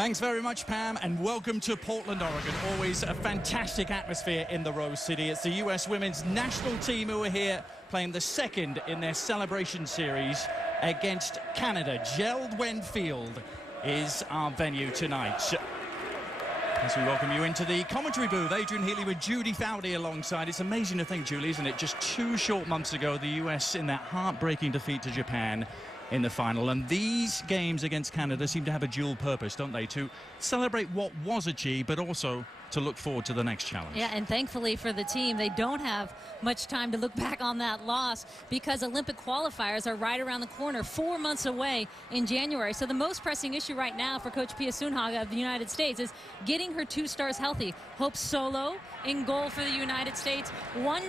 Thanks very much, Pam, and welcome to Portland, Oregon. Always a fantastic atmosphere in the Rose City. It's the U.S. women's national team who are here playing the second in their celebration series against Canada. Jeld Field is our venue tonight. As we welcome you into the commentary booth, Adrian Healy with Judy Foudy alongside. It's amazing to think, Julie, isn't it? Just 2 short months ago, the U.S. in that heartbreaking defeat to Japan in the final, and these games against Canada seem to have a dual purpose, don't they? To celebrate what was achieved, but also to look forward to the next challenge. Yeah, and thankfully for the team, they don't have much time to look back on that loss because Olympic qualifiers are right around the corner, 4 months away in January. So the most pressing issue right now for Coach Pia Sundhage of the United States is getting her 2 stars healthy. Hope Solo in goal for the United States, 1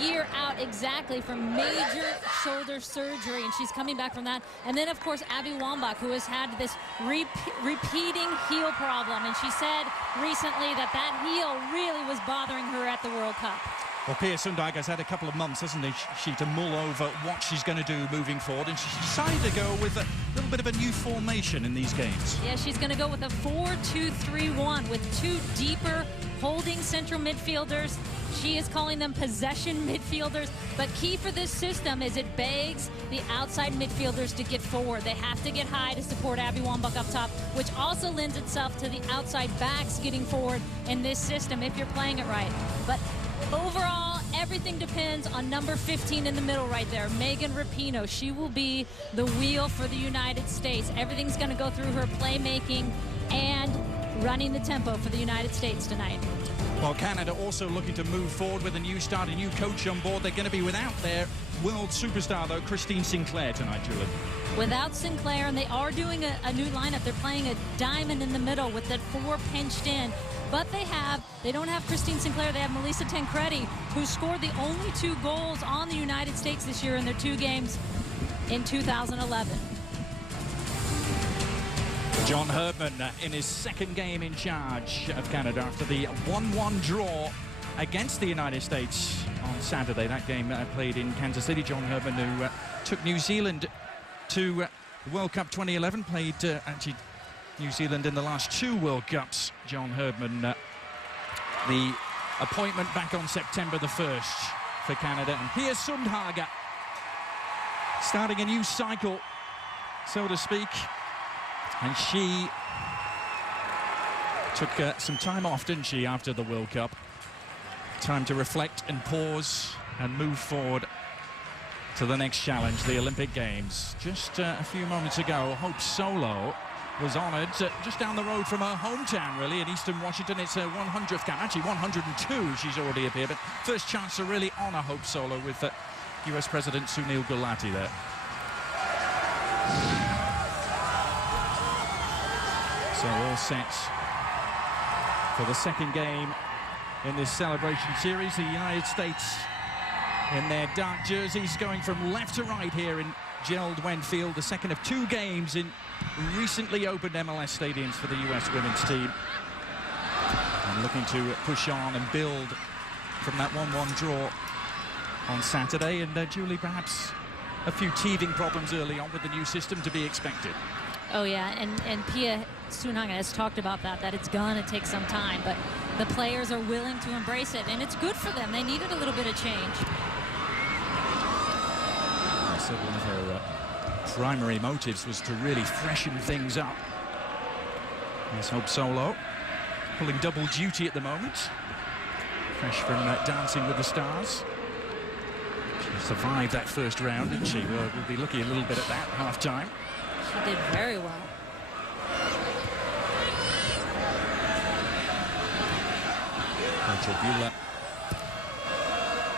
year out exactly from major shoulder surgery, and she's coming back from that. And then, of course, Abby Wambach, who has had this repeating heel problem, and she said recently that heel really was bothering her at the World Cup. Well, Pia Sundhage has had a couple of months, hasn't she, to mull over what she's going to do moving forward, and she decided to go with a little bit of a new formation in these games. Yeah, she's going to go with a 4-2-3-1 with 2 deeper holding central midfielders. She is calling them possession midfielders, but key for this system is it begs the outside midfielders to get forward. They have to get high to support Abby Wambach up top, which also lends itself to the outside backs getting forward in this system if you're playing it right. But overall, everything depends on number 15 in the middle right there, Megan Rapinoe. She will be the wheel for the United States. Everything's going to go through her playmaking and running the tempo for the United States tonight. Well, Canada also looking to move forward with a new start, a new coach on board. They're going to be without their world superstar, though, Christine Sinclair tonight, Julie. Without Sinclair, and they are doing a new lineup. They're playing a diamond in the middle with that 4 pinched in. But they don't have Christine Sinclair. They have Melissa Tancredi, who scored the only 2 goals on the United States this year in their 2 games in 2011. John Herdman in his 2nd game in charge of Canada after the 1-1 draw against the United States on Saturday. That game played in Kansas City. John Herdman, who took New Zealand to the World Cup 2011, played actually New Zealand in the last 2 World Cups. John Herdman, the appointment back on September the 1st for Canada. And Pia Sundhage starting a new cycle, so to speak. And she took some time off, didn't she, after the World Cup? Time to reflect and pause and move forward to the next challenge, the Olympic Games. Just a few moments ago, Hope Solo was honoured just down the road from her hometown, really, in Eastern Washington. It's her 100th cap, actually 102 she's already appeared, but first chance to really honour Hope Solo with US President Sunil Gulati there. So all set for the 2nd game in this celebration series. The United States in their dark jerseys going from left to right here in Jeld Field, the 2nd of 2 games in recently opened MLS stadiums for the US women's team. And looking to push on and build from that 1-1 draw on Saturday. And Julie, perhaps a few teething problems early on with the new system to be expected. Oh, yeah, and Pia Sundhage has talked about that it's going to take some time, but the players are willing to embrace it, and it's good for them. They needed a little bit of change. I said one of her primary motives was to really freshen things up. Here's Hope Solo, pulling double duty at the moment. Fresh from Dancing with the Stars. She survived that first round, didn't she? We'll be looking a little bit at that half-time. She did very well. Rachel Buehler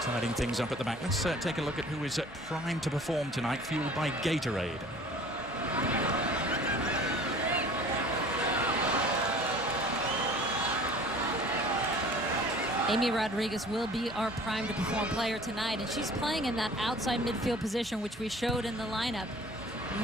tidying things up at the back. Let's take a look at who is primed to perform tonight, fueled by Gatorade. Amy Rodriguez will be our prime to perform player tonight, and she's playing in that outside midfield position, which we showed in the lineup.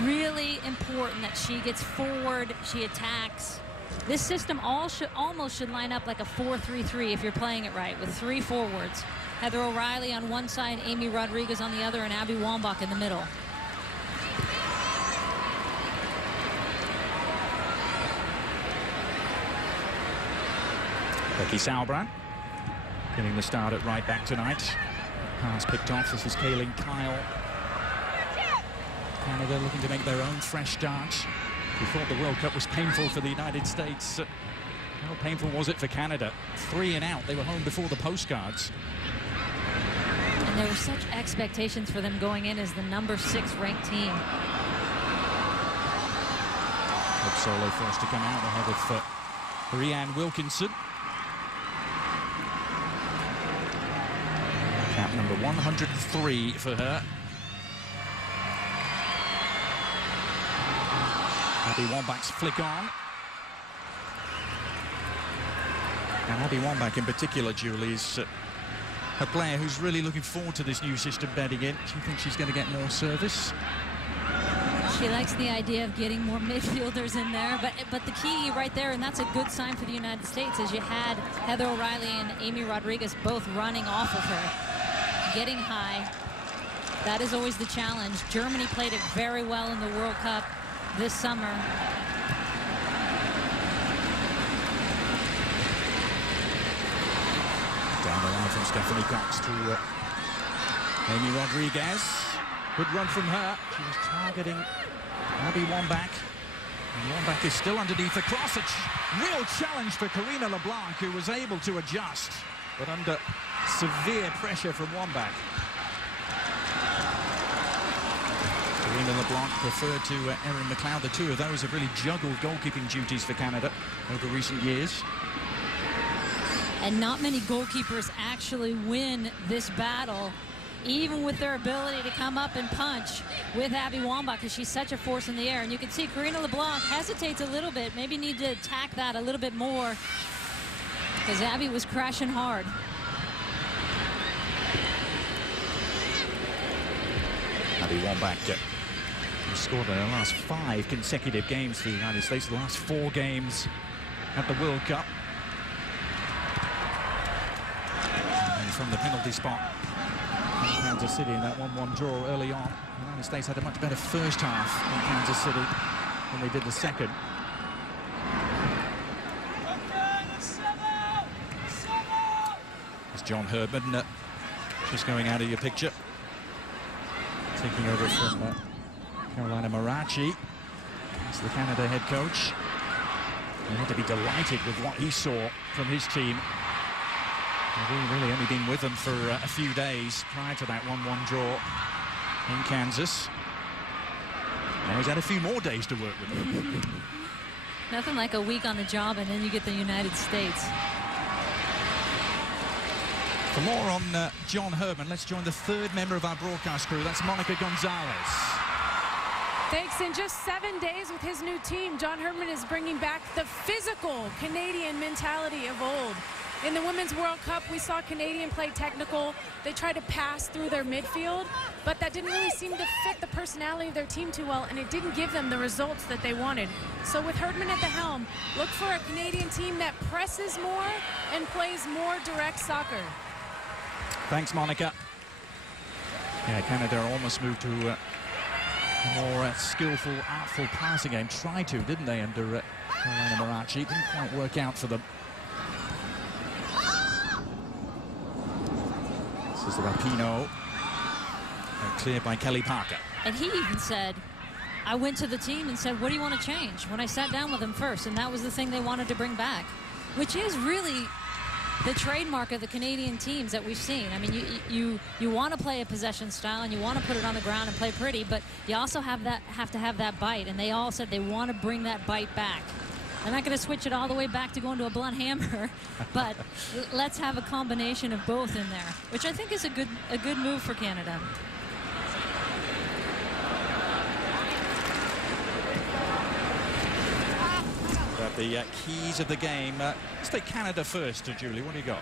Really important that she gets forward, she attacks. This system almost should line up like a 4-3-3 if you're playing it right, with 3 forwards. Heather O'Reilly on one side, Amy Rodriguez on the other, and Abby Wambach in the middle. Becky Sauerbrunn getting the start at right back tonight. Pass picked off. This is Kaylin Kyle. Canada looking to make their own fresh start. We thought the World Cup was painful for the United States. How painful was it for Canada? 3 and out. They were home before the postcards. And there were such expectations for them going in as the number 6 ranked team. Hope Solo first to come out ahead of Brianne Wilkinson. Cap number 103 for her. Abby Wambach's flick on. And Abby Wambach in particular, Julie, is a player who's really looking forward to this new system bedding in. Do you think she's going to get more service? She likes the idea of getting more midfielders in there, but the key right there, and that's a good sign for the United States, is you had Heather O'Reilly and Amy Rodriguez both running off of her, getting high. That is always the challenge. Germany played it very well in the World Cup this summer. Down the line from Stephanie Cox to Amy Rodriguez. Good run from her. She was targeting Abby Wambach. And Wambach is still underneath the cross. A real challenge for Karina LeBlanc, who was able to adjust, but under severe pressure from Wambach. Karina LeBlanc preferred to Erin McLeod. The two of those have really juggled goalkeeping duties for Canada over recent years. And not many goalkeepers actually win this battle, even with their ability to come up and punch with Abby Wambach, because she's such a force in the air. And you can see Karina LeBlanc hesitates a little bit, maybe need to attack that a little bit more, because Abby was crashing hard. Abby Wambach scored in the last 5 consecutive games for the United States, the last 4 games at the World Cup. And from the penalty spot in Kansas City in that 1-1 draw early on, the United States had a much better first half in Kansas City than they did the second. It's John Herdman just going out of your picture. Taking over from Carolina Marachi. That's the Canada head coach. He had to be delighted with what he saw from his team. He'd really only been with them for a few days prior to that 1-1 draw in Kansas. Now he's had a few more days to work with them. Nothing like a week on the job and then you get the United States. For more on John Herdman, let's join the 3rd member of our broadcast crew. That's Monica Gonzalez. Thanks. In just 7 days with his new team, John Herdman is bringing back the physical Canadian mentality of old. In the Women's World Cup, we saw Canadian play technical. They tried to pass through their midfield, but that didn't really seem to fit the personality of their team too well, and it didn't give them the results that they wanted. So with Herdman at the helm, look for a Canadian team that presses more and plays more direct soccer. Thanks, Monica. Yeah, Canada almost moved to a more skillful, artful passing game. Tried to, didn't they, under Carolina Marachi? Didn't quite work out for them. This is the Rapinoe. Cleared by Kelly Parker. And he even said, I went to the team and said, what do you want to change? When I sat down with them first, and that was the thing they wanted to bring back, which is really the trademark of the Canadian teams that we've seen. I mean, you want to play a possession style and you want to put it on the ground and play pretty, but you also have to have that bite, and they all said they want to bring that bite back. They're not going to switch it all the way back to going to a blunt hammer, but let's have a combination of both in there, which I think is a good move for Canada. The keys of the game. Let's take Canada first, Julie. What do you got?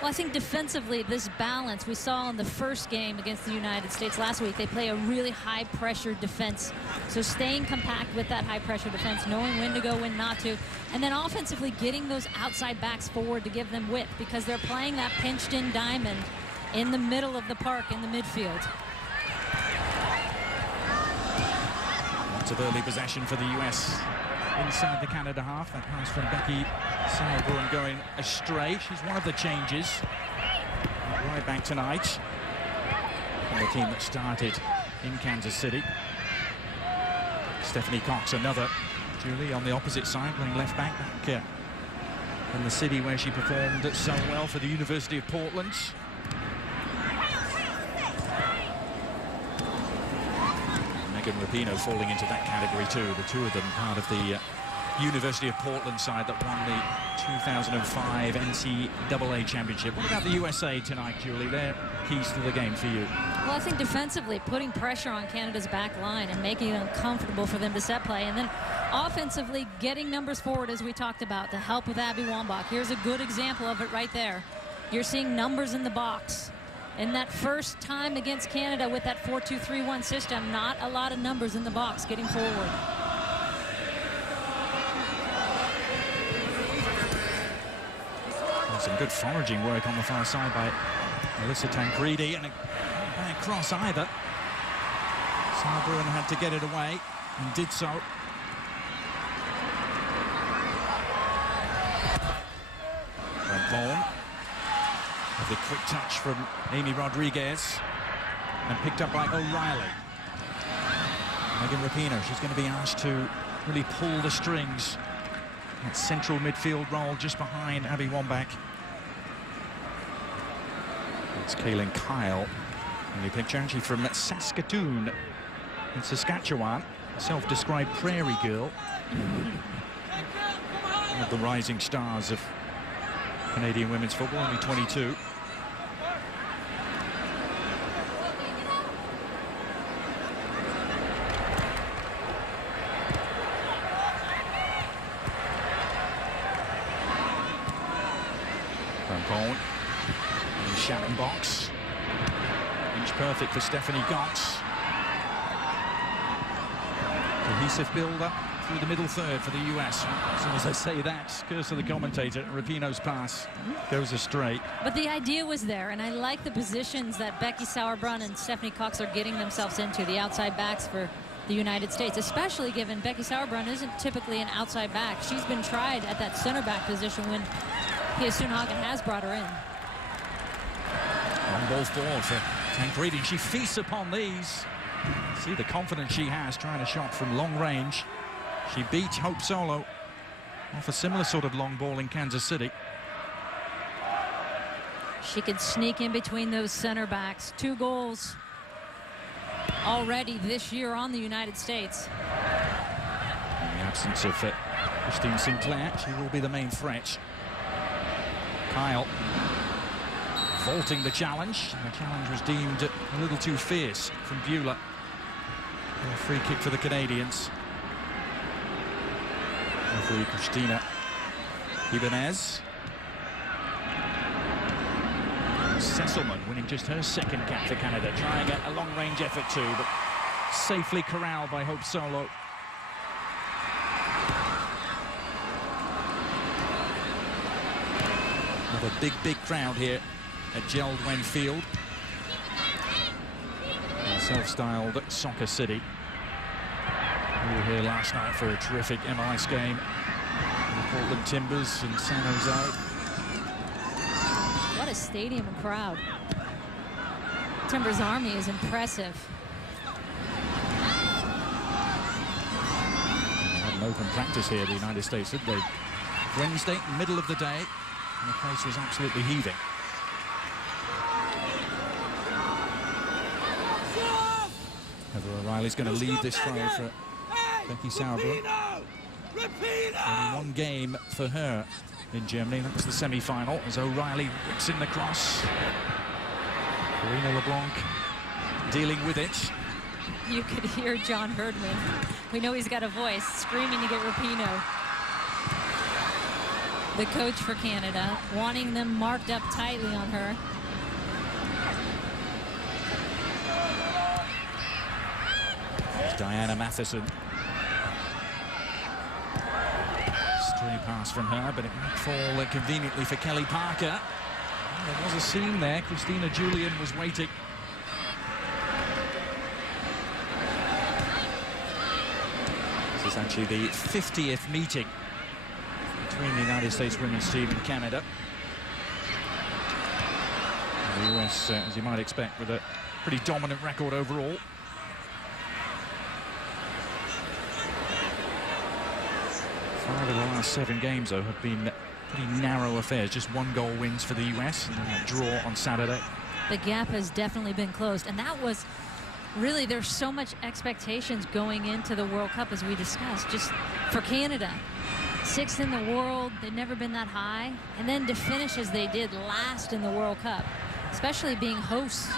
Well, I think defensively, this balance we saw in the first game against the United States last week. They play a really high-pressure defense. So staying compact with that high-pressure defense, knowing when to go, when not to. And then offensively, getting those outside backs forward to give them width, because they're playing that pinched-in diamond in the middle of the park in the midfield. Lots of early possession for the U.S. inside the Canada half. That pass from Becky Sauerbrunn going astray. She's one of the changes. Right back tonight. And the team that started in Kansas City. Stephanie Cox, another. Julie on the opposite side, playing left back in the city where she performed so well for the University of Portland. Megan Rapinoe falling into that category too. The two of them part of the University of Portland side that won the 2005 NCAA championship. What about the USA tonight, Julie? They're keys to the game for you. Well, I think defensively putting pressure on Canada's back line and making it uncomfortable for them to set play, and then offensively getting numbers forward, as we talked about, to help with Abby Wambach. Here's a good example of it right there. You're seeing numbers in the box. In that first time against Canada with that 4-2-3-1 system, not a lot of numbers in the box getting forward. Some good foraging work on the far side by Melissa Tancredi, and a bad cross either. Sauerbrunn had to get it away and did so. Vaughan with the quick touch from Amy Rodriguez and picked up by O'Reilly. Megan Rapinoe, she's going to be asked to really pull the strings. That central midfield role just behind Abby Wambach. It's Kaylin Kyle in the picture, actually from Saskatoon in Saskatchewan, self-described prairie girl. One of the rising stars of Canadian women's football, only 22. Rampone in the Shannon box. Inch perfect for Stephanie Cox. Cohesive build-up through the middle third for the US. As soon as I say that, curse of the commentator, Rapinoe's pass goes astray. But the idea was there, and I like the positions that Becky Sauerbrunn and Stephanie Cox are getting themselves into, the outside backs for the United States, especially given Becky Sauerbrunn isn't typically an outside back. She's been tried at that center back position when Pia Sundhagen has brought her in. Long ball forward for Tancredi. She feasts upon these. See the confidence she has trying a shot from long range. She beat Hope Solo off a similar sort of long ball in Kansas City. She could sneak in between those center backs. 2 goals already this year on the United States. In the absence of Christine Sinclair, she will be the main threat. Kyle vaulting the challenge. The challenge was deemed a little too fierce from Beulah. A free kick for the Canadians. Referee Christina Ibanez. Sesselman winning just her second cap for Canada, trying a long-range effort too, but safely corralled by Hope Solo. Another big crowd here at Jeld Field. Self-styled soccer city. We were here last night for a terrific MLS game. The Portland Timbers and San Jose. What a stadium and crowd. Timbers Army is impressive. They had an open practice here, the United States, did they? Wednesday, middle of the day, and the place was absolutely heaving. Heather O'Reilly's going to lead this throw for Becky Sauerbrunn. Only one game for her in Germany. That was the semi-final as O'Reilly whips in the cross. Karina LeBlanc dealing with it. You could hear John Herdman. We know he's got a voice, screaming to get Rapinoe. The coach for Canada, wanting them marked up tightly on her. Diana Matheson. Stray pass from her, but it might fall conveniently for Kelly Parker. There was a seam there. Christina Julian was waiting. This is actually the 50th meeting between the United States women's team and Canada. The US, as you might expect, with a pretty dominant record overall. 5 of the last 7 games, though, have been pretty narrow affairs. Just 1-goal wins for the US, and then that draw on Saturday. The gap has definitely been closed, and that was really, there's so much expectations going into the World Cup, as we discussed, just for Canada. 6th in the world, they've never been that high, and then to finish as they did last in the World Cup, especially being hosts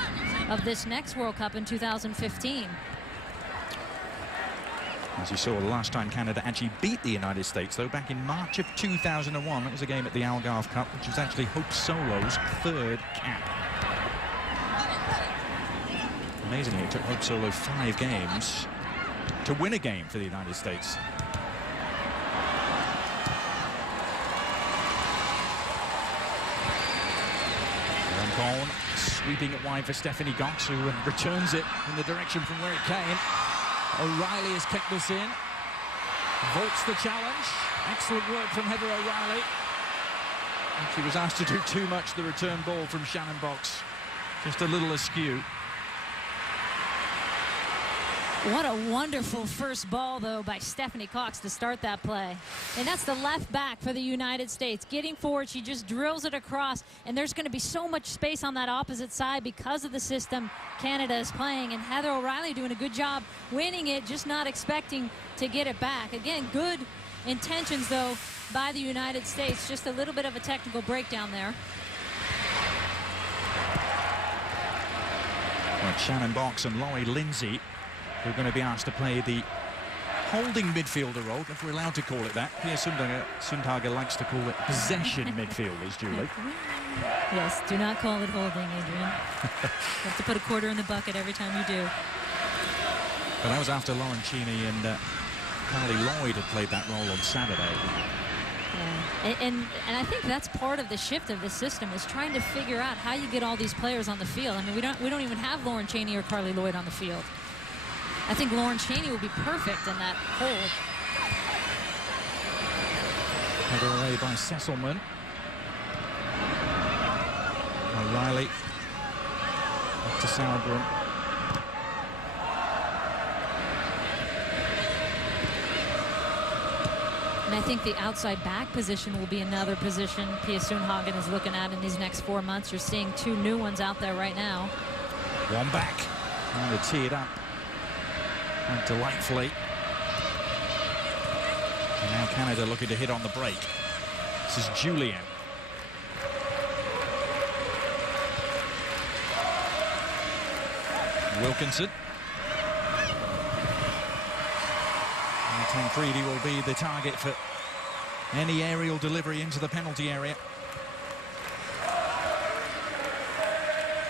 of this next World Cup in 2015. As you saw, the last time Canada actually beat the United States, though, back in March of 2001. That was a game at the Algarve Cup, which was actually Hope Solo's 3rd cap. Amazingly, it took Hope Solo 5 games to win a game for the United States. Cohn sweeping it wide for Stephanie Cox, who returns it in the direction from where it came. O'Reilly has kicked this in. Vaults the challenge. Excellent work from Heather O'Reilly. And she was asked to do too much, the return ball from Shannon Box. Just a little askew. What a wonderful first ball, though, by Stephanie Cox to start that play. And that's the left back for the United States. Getting forward, she just drills it across, and there's going to be so much space on that opposite side because of the system Canada is playing. And Heather O'Reilly doing a good job winning it, just not expecting to get it back. Again, good intentions, though, by the United States. Just a little bit of a technical breakdown there. Well, Shannon Box and Laurie Lindsay, who are going to be asked to play the holding midfielder role, if we're allowed to call it that. Pia Sundhage likes to call it possession midfielders, Julie. Yes, do not call it holding, Adrian. You have to put a quarter in the bucket every time you do. But that was after Lauren Cheney and Carly Lloyd had played that role on Saturday. Yeah. And I think that's part of the shift of this system, is trying to figure out how you get all these players on the field. I mean, we don't even have Lauren Cheney or Carly Lloyd on the field. I think Lauren Cheney will be perfect in that hold. Headed away by Sesselman. O'Reilly up to Sauerbrunn. And I think the outside back position will be another position Pia Sundhage is looking at in these next 4 months. You're seeing 2 new ones out there right now. One back. Trying to tee it up. And delightfully. And now Canada looking to hit on the break. This is Julian. Wilkinson. And Tancredi will be the target for any aerial delivery into the penalty area.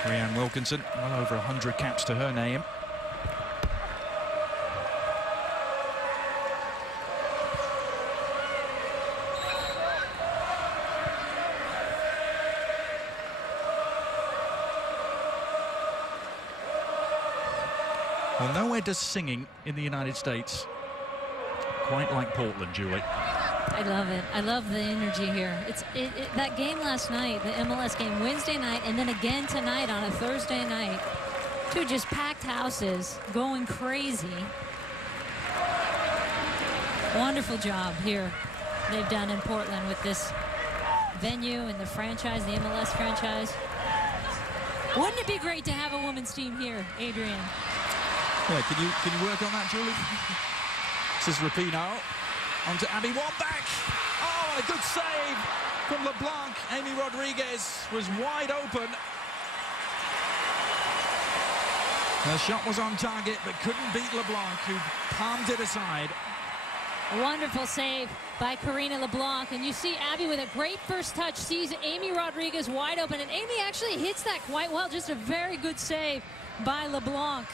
Rhiannon Wilkinson, well over 100 caps to her name. Well, nowhere does singing in the United States quite like Portland, Julie. I love it. I love the energy here. That game last night, the MLS game, Wednesday night, and then again tonight on a Thursday night. 2 just packed houses, going crazy. Wonderful job here they've done in Portland with this venue and the franchise, the MLS franchise. Wouldn't it be great to have a women's team here, Adrian? Yeah, can you work on that, Julie? This is Rapinoe. On to Abby Wambach. Oh, and a good save from LeBlanc. Amy Rodriguez was wide open. Her shot was on target, but couldn't beat LeBlanc, who palmed it aside. A wonderful save by Karina LeBlanc. And you see Abby with a great first touch, sees Amy Rodriguez wide open, and Amy actually hits that quite well. Just a very good save by LeBlanc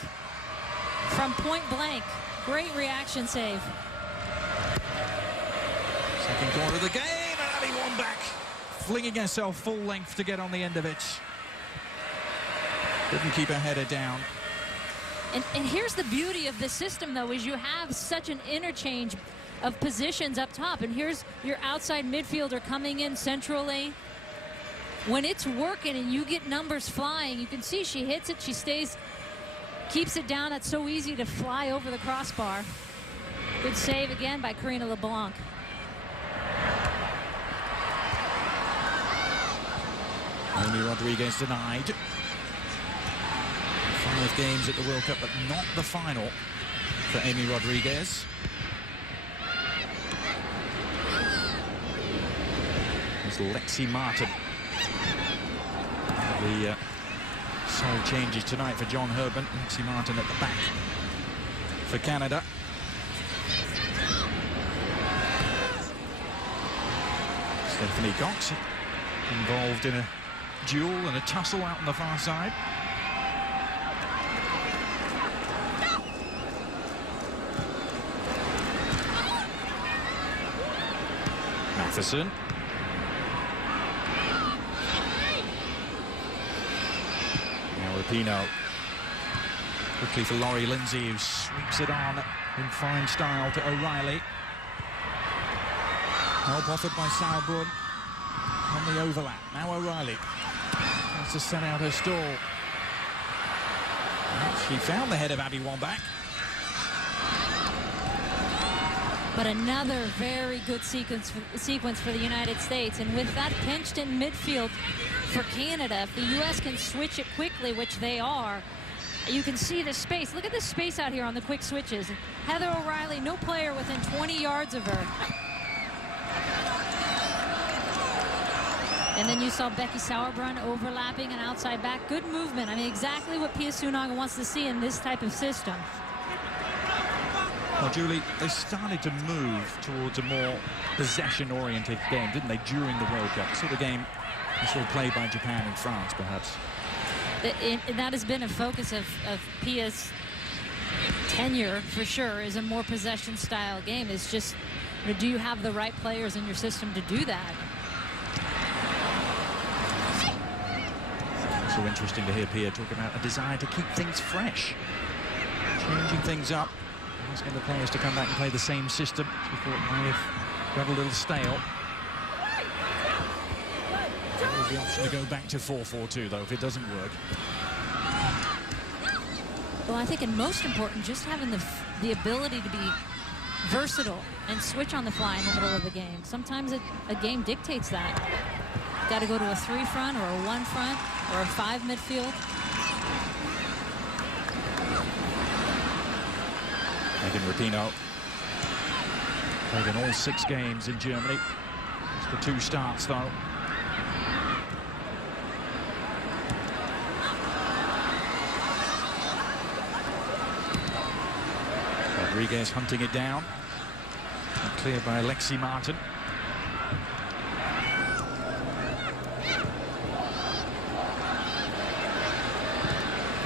from point blank. Great reaction save. Second quarter of the game, and Abby Wambach flinging herself full length to get on the end of it. Couldn't keep her header down. And here's the beauty of this system, though, is you have such an interchange of positions up top. And here's your outside midfielder coming in centrally. When it's working and you get numbers flying, you can see she hits it, she stays, keeps it down. That's so easy to fly over the crossbar. Good save again by Karina LeBlanc. Amy Rodriguez denied. 5 games at the World Cup, but not the final for Amy Rodriguez. There's Lexi Martin. The sole changes tonight for John Herban. Lexi Martin at the back for Canada. Stephanie Cox involved in a duel and a tussle out on the far side. Matheson. Now Rapinoe. Quickly for Laurie Lindsay, who sweeps it on in fine style to O'Reilly. Help offered by Sauerbrunn on the overlap. Now O'Reilly tries to set out her stall. Well, she found the head of Abby Wambach. But another very good sequence for the United States. And with that pinched in midfield for Canada, if the U.S. can switch it quickly, which they are, you can see the space. Look at the space out here on the quick switches. Heather O'Reilly, no player within 20 yards of her. And then you saw Becky Sauerbrunn overlapping and outside back. Good movement. I mean, exactly what Pia Sundhage wants to see in this type of system. Well, Julie, they started to move towards a more possession-oriented game, didn't they, during the World Cup? The sort of game you saw played by Japan and France, perhaps. That has been a focus of Pia's tenure, for sure, is a more possession-style game. It's just, do you have the right players in your system to do that? So interesting to hear Pia talk about a desire to keep things fresh, changing things up, asking the players to come back and play the same system. She thought may have got a little stale. There's the option to go back to 4-4-2, though, if it doesn't work. Well, I think, and most important, just having the ability to be versatile and switch on the fly in the middle of a game. Sometimes a game dictates that. Got to go to a 3 front or a 1 front or a 5 midfield. Megan Rapinoe played in all 6 games in Germany. Just the 2 starts, though. Rodriguez hunting it down. Cleared by Lexi Martin.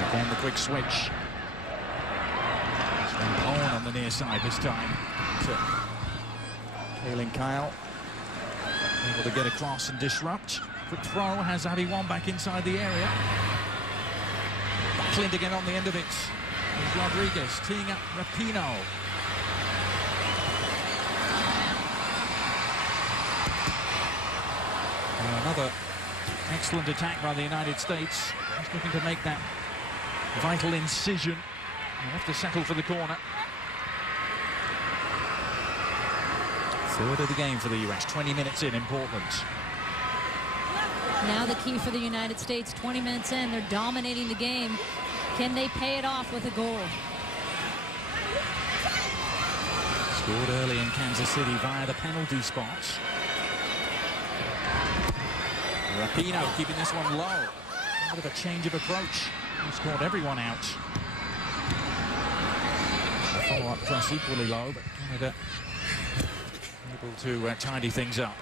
Again, the quick switch. Owen on the near side this time. So, Kaylin Kyle able to get across and disrupt. Quick throw has Abby Wambach inside the area. Battling to get on the end of it. There's Rodriguez teeing up Rapinoe. Another excellent attack by the United States. Just looking to make that vital incision. They have to settle for the corner. 3rd of the game for the US, 20 minutes in Portland. Now the key for the United States, 20 minutes in, they're dominating the game. Can they pay it off with a goal? Scored early in Kansas City via the penalty spot. Rapinoe keeping this one low. A bit of a change of approach. He scored everyone out. The follow-up press equally low, but Canada able to tidy things up.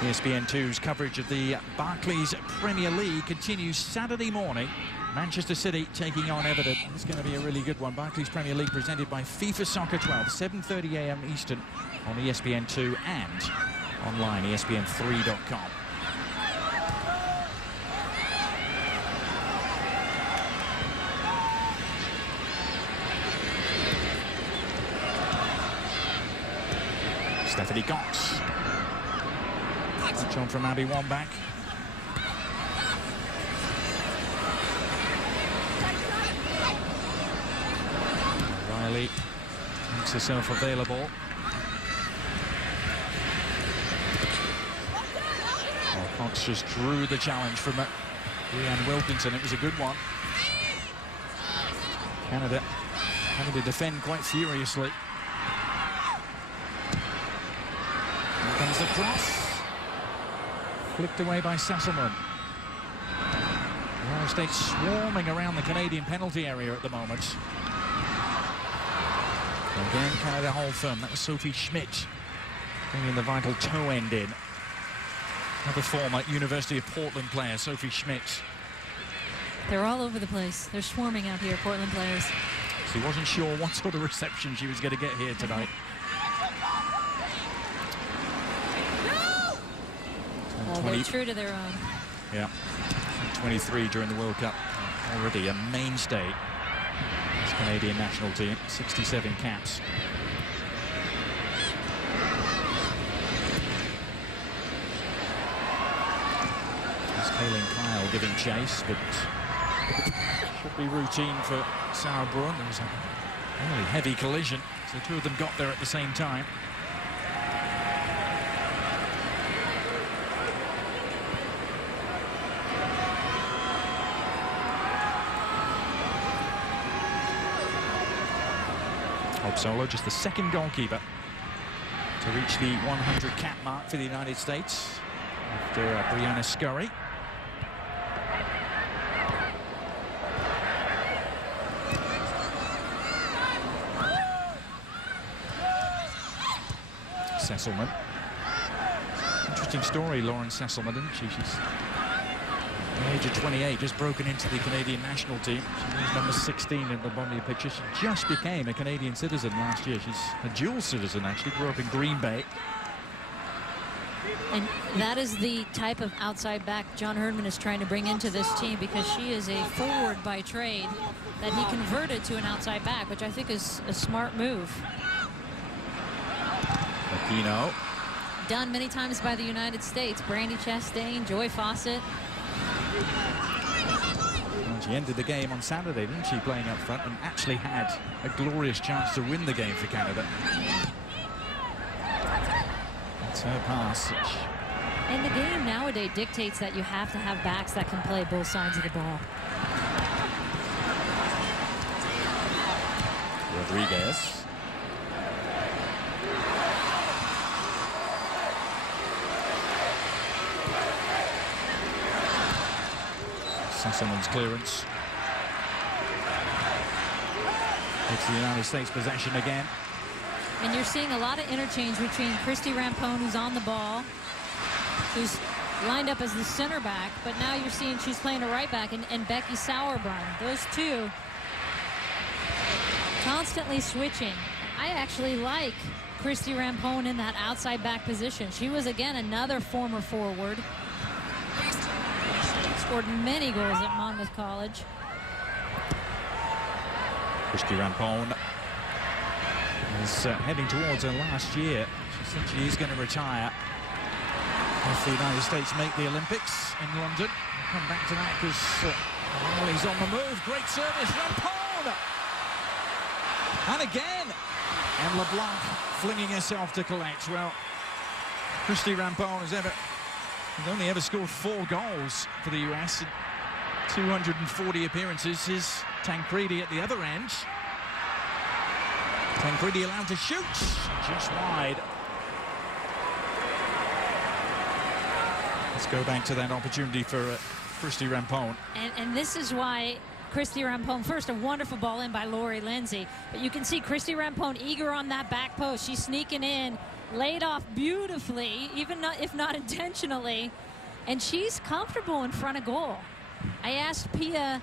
ESPN2's coverage of the Barclays Premier League continues Saturday morning. Manchester City taking on Everton. It's going to be a really good one. Barclays Premier League presented by FIFA Soccer 12, 7:30 a.m. Eastern on ESPN2 and online, ESPN3.com. Stephanie Cox. Touch on from Abby Wambach. Riley makes herself available. Well, Cox just drew the challenge from Leanne Wilkinson. It was a good one. Canada having to defend quite furiously. Here comes the cross. Flicked away by Sasselman. The United States swarming around the Canadian penalty area at the moment. Again, Canada hold firm. That was Sophie Schmidt bringing the vital toe end in. Another former University of Portland player, Sophie Schmidt. They're all over the place. They're swarming out here, Portland players. She wasn't sure what sort of reception she was going to get here tonight. Oh, they're true to their own. Yeah. 23 during the World Cup. Already a mainstay. This Canadian national team. 67 caps. There's Kaylin Kyle giving chase, but should be routine for Sarah Bruin. There was a really heavy collision, so the two of them got there at the same time. Hope Solo, just the second goalkeeper to reach the 100 cap mark for the United States after Brianna Scurry. Sesselman. Interesting story, Lauren Sesselman, isn't she? She's at the age of 28, just broken into the Canadian national team. She was number 16 in the bottom of the picture. She just became a Canadian citizen last year. She's a dual citizen, actually. Grew up in Green Bay. And that is the type of outside back John Herdman is trying to bring into this team, because she is a forward by trade that he converted to an outside back, which I think is a smart move. Aquino. Done many times by the United States. Brandi Chastain, Joy Fawcett. Well, she ended the game on Saturday, didn't she, playing up front, and actually had a glorious chance to win the game for Canada. That's her pass. And the game nowadays dictates that you have to have backs that can play both sides of the ball. Rodriguez. Sasselman's clearance. It's the United States possession again. And you're seeing a lot of interchange between Christy Rampone, who's on the ball, who's lined up as the center back, but now you're seeing she's playing a right back, and Becky Sauerbrunn. Those two constantly switching. I actually like Christy Rampone in that outside back position. She was, again, another former forward. Scored many goals at Monmouth College. Christy Rampone is heading towards her last year. She said she is going to retire if the United States make the Olympics in London. We'll come back to that because Riley's on the move. Great service, Rampone! And again! And LeBlanc flinging herself to collect. Well, Christy Rampone has only ever scored 4 goals for the US in 240 appearances. Is Tancredi at the other end. Tancredi allowed to shoot, just wide. Let's go back to that opportunity for Christy Rampone. And this is why Christy Rampone, first a wonderful ball in by Lori Lindsay, but you can see Christy Rampone eager on that back post. She's sneaking in, laid off beautifully, even if not intentionally, and she's comfortable in front of goal. I asked Pia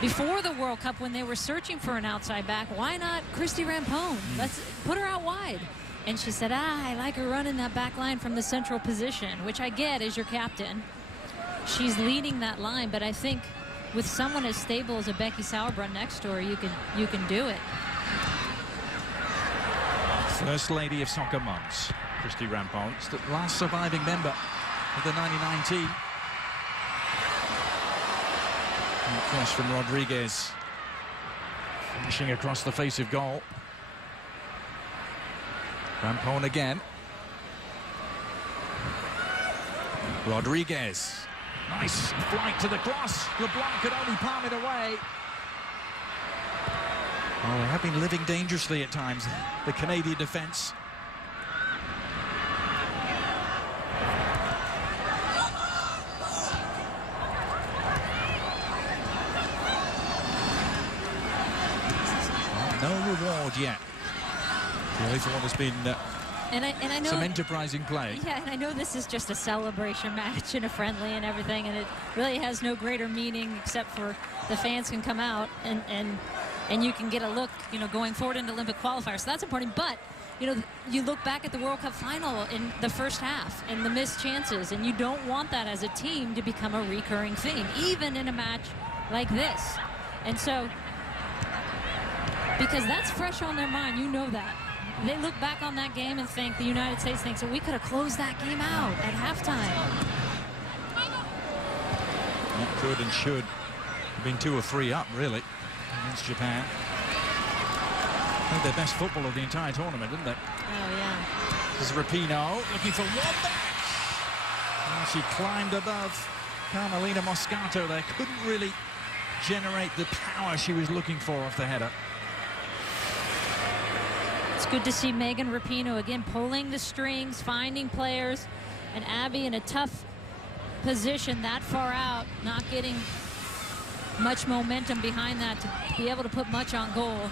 before the World Cup when they were searching for an outside back, why not Christy Rampone? Let's put her out wide. And she said, I like her running that back line from the central position, which I get as your captain. She's leading that line, but I think with someone as stable as a Becky Sauerbrunn next to her, you can do it. First Lady of Soccer Moms, Christy Rampont, the last surviving member of the 99 team. And cross from Rodriguez, flashing across the face of goal. Rampont again. Rodriguez, nice flight to the cross. LeBlanc could only palm it away. Oh, they have been living dangerously at times, the Canadian defence. No reward yet. Really, for what has been and I know some enterprising play. Yeah, and I know this is just a celebration match and a friendly and everything, and it really has no greater meaning except for the fans can come out and you can get a look, you know, going forward into Olympic qualifiers. So that's important. But, you know, you look back at the World Cup final in the first half and the missed chances, and you don't want that as a team to become a recurring theme, even in a match like this. And so, because that's fresh on their mind, you know that. They look back on that game and think, the United States thinks that we could have closed that game out at halftime. It could and should have been 2 or 3 up, really, against Japan. Played their best football of the entire tournament, didn't they? Oh, yeah. This is Rapinoe looking for one back. And she climbed above Carmelina Moscato there. Couldn't really generate the power she was looking for off the header. It's good to see Megan Rapinoe again pulling the strings, finding players, and Abby in a tough position that far out, not getting much momentum behind that to be able to put much on goal.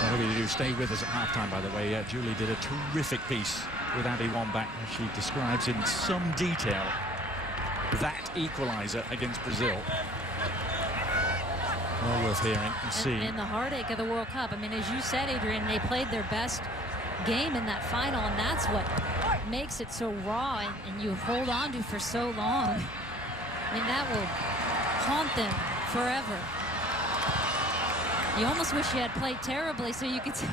Whatever you do, stay with us at halftime, by the way. Julie did a terrific piece with Abby Wambach, as she describes in some detail that equaliser against Brazil. Well worth hearing and seeing. And the heartache of the World Cup. I mean, as you said, Adrian, they played their best game in that final, and that's what makes it so raw and you hold on to for so long. I mean, that will haunt them forever. You almost wish you had played terribly so you could say,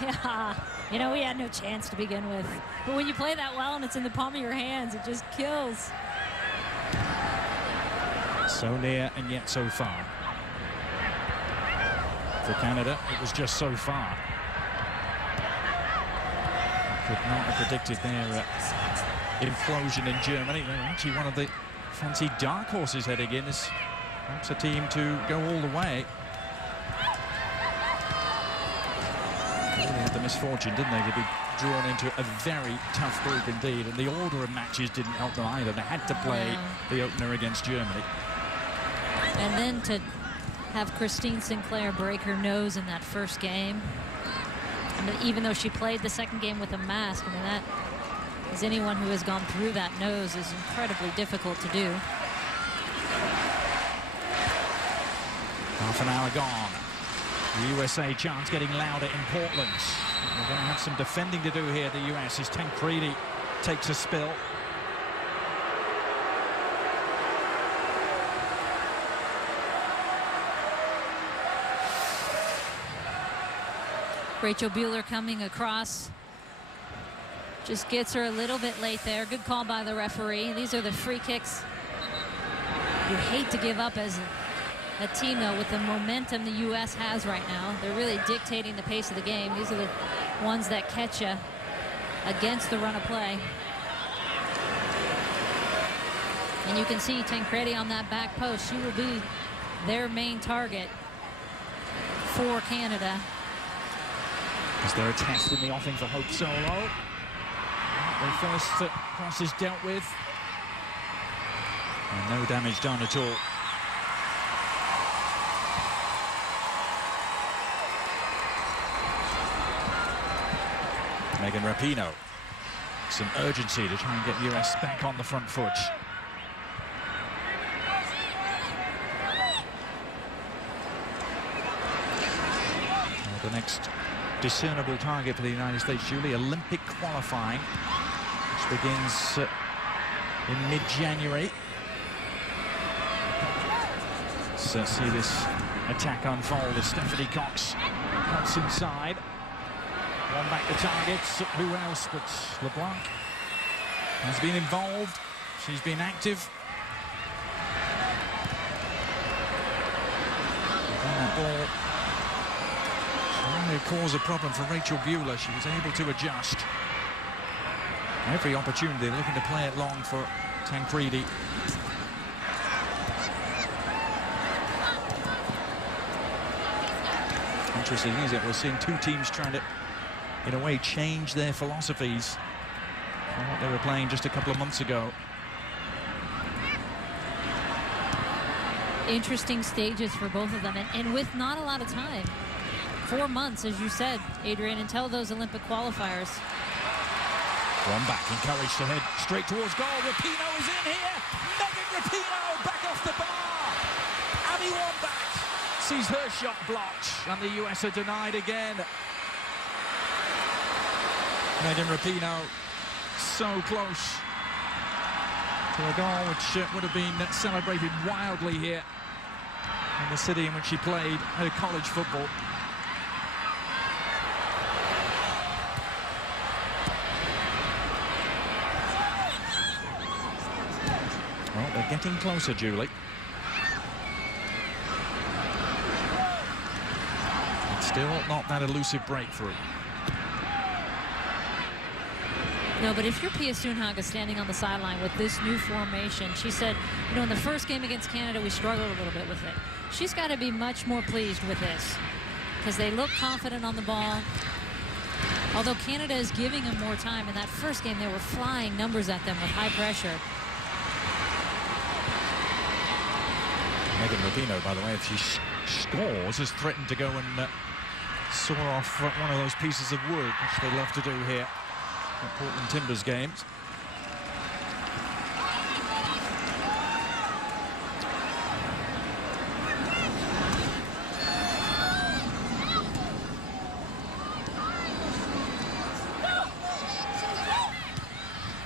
you know, we had no chance to begin with. But when you play that well and it's in the palm of your hands, it just kills. So near and yet so far. For Canada, it was just so far. Could not have predicted their implosion in Germany. They're actually one of the fancy dark horses heading in as perhaps a team to go all the way. They really had the misfortune, didn't they, to be drawn into a very tough group indeed, and the order of matches didn't help them either. They had to play the opener against Germany. And then to have Christine Sinclair break her nose in that first game. I mean, even though she played the second game with a mask, I mean, that, as anyone who has gone through that nose, is incredibly difficult to do. Half an hour gone. The USA chants getting louder in Portland. They're going to have some defending to do here, the US, as Tancredi takes a spill. Rachel Bueller coming across. Just gets her a little bit late there. Good call by the referee. These are the free kicks you hate to give up as a team, though, with the momentum the U.S. has right now. They're really dictating the pace of the game. These are the ones that catch you against the run of play. And you can see Tancredi on that back post. She will be their main target for Canada. Is there a test in the offing for Hope Solo? The first cross is dealt with. And no damage done at all. Megan Rapinoe. Some urgency to try and get US back on the front foot. Well, the next discernible target for the United States, Julie, Olympic qualifying, which begins in mid-January. So see this attack unfold as Stephanie Cox Cuts inside. One back the targets. Who else but LeBlanc has been involved. She's been active. And that ball trying to cause a problem for Rachel Bueller. She was able to adjust. Every opportunity looking to play it long for Tancredi. Interesting, is it? We're seeing two teams trying to, in a way, change their philosophies from what they were playing just a couple of months ago. Interesting stages for both of them, and with not a lot of time. 4 months, as you said, Adrian, until those Olympic qualifiers. One back, encouraged to head straight towards goal. Rapinoe is in here. Megan Rapinoe back off the bar. Abby Wambach sees her shot blocked, and the US are denied again. Megan Rapinoe so close to a goal which would have been celebrated wildly here in the city in which she played her college football. Well, they're getting closer, Julie. It's still not that elusive breakthrough. No, but if you're Pia Sundhage standing on the sideline with this new formation, she said, you know, in the first game against Canada, we struggled a little bit with it. She's got to be much more pleased with this because they look confident on the ball. Although Canada is giving them more time. In that first game, they were flying numbers at them with high pressure. Megan Rapinoe, by the way, if she scores, has threatened to go and saw off one of those pieces of wood, which they love to do here at Portland Timbers games.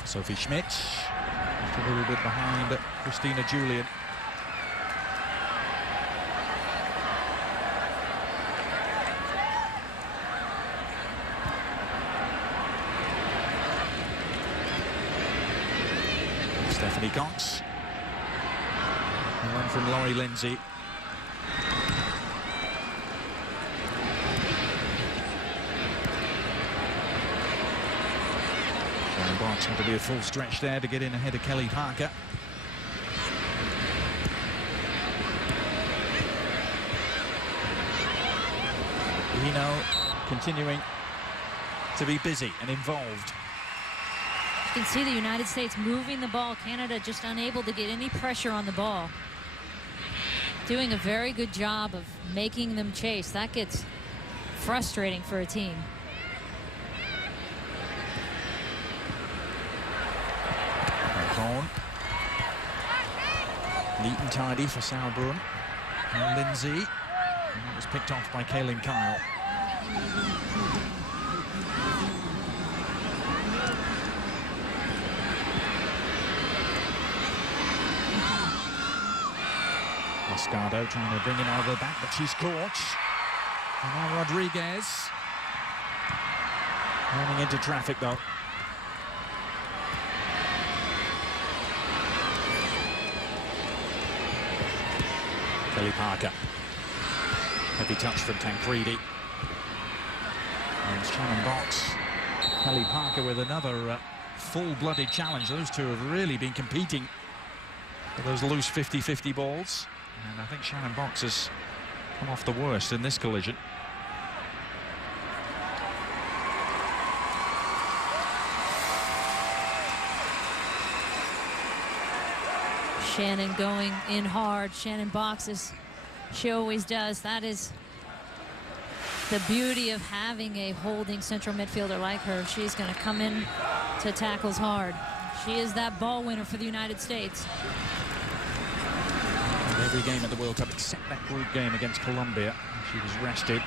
Sophie Schmidt, just a little bit behind Christina Julian. Stephanie Cox. And one from Laurie Lindsay. Shannon Box had to be a full stretch there to get in ahead of Kelly Parker. Continuing to be busy and involved. You can see the United States moving the ball. Canada just unable to get any pressure on the ball. Doing a very good job of making them chase. That gets frustrating for a team. Cohn. Neat and tidy for Sauerbrunn. And Lindsay. And that was picked off by Kaylin Kyle. Moscardo trying to bring it out of the back, but she's caught. And now Rodriguez. Running into traffic, though. Kelly Parker. Heavy touch from Tancredi. And Shannon Box. Kelly Parker with another full-blooded challenge. Those two have really been competing for those loose 50-50 balls. And I think Shannon Box has come off the worst in this collision. Shannon going in hard. Shannon Box, as she always does. That is the beauty of having a holding central midfielder like her. She's going to come in to tackles hard. She is that ball winner for the United States. And every game at the World Cup except that group game against Colombia, she was rested.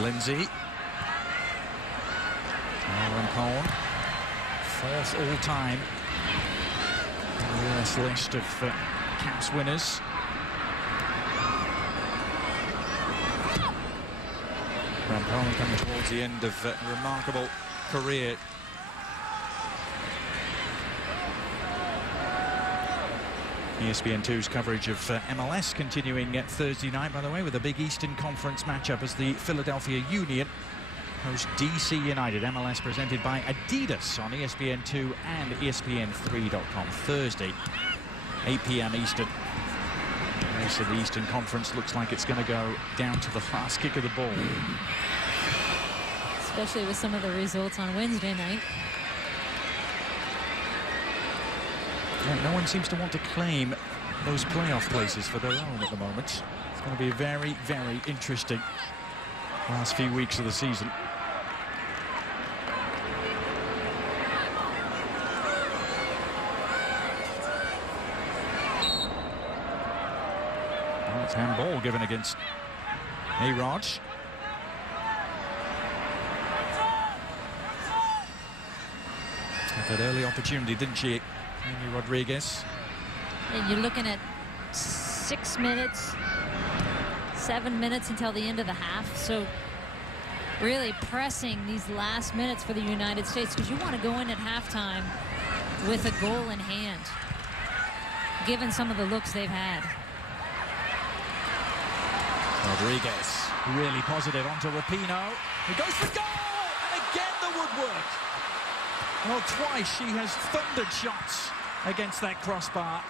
Lindsay. Cohn, 4th all-time on the US list of caps winners. Cohn coming towards the end of a remarkable career. ESPN2's coverage of MLS continuing Thursday night, by the way, with a big Eastern Conference matchup as the Philadelphia Union host DC United. MLS presented by Adidas on ESPN2 and ESPN3.com. Thursday, 8 p.m. Eastern. The race of the Eastern Conference looks like it's going to go down to the last kick of the ball. Especially with some of the results on Wednesday night. Yeah, no one seems to want to claim those playoff places for their own at the moment. It's going to be a very, very interesting last few weeks of the season. Well, it's handball given against A-Rod. Had that early opportunity, didn't she, Amy Rodriguez? And you're looking at 6 minutes, 7 minutes until the end of the half. So really pressing these last minutes for the United States, because you want to go in at halftime with a goal in hand, given some of the looks they've had. Rodriguez really positive onto Rapinoe. He goes for goal! And again the woodwork. Well, twice she has thundered shots against that crossbar.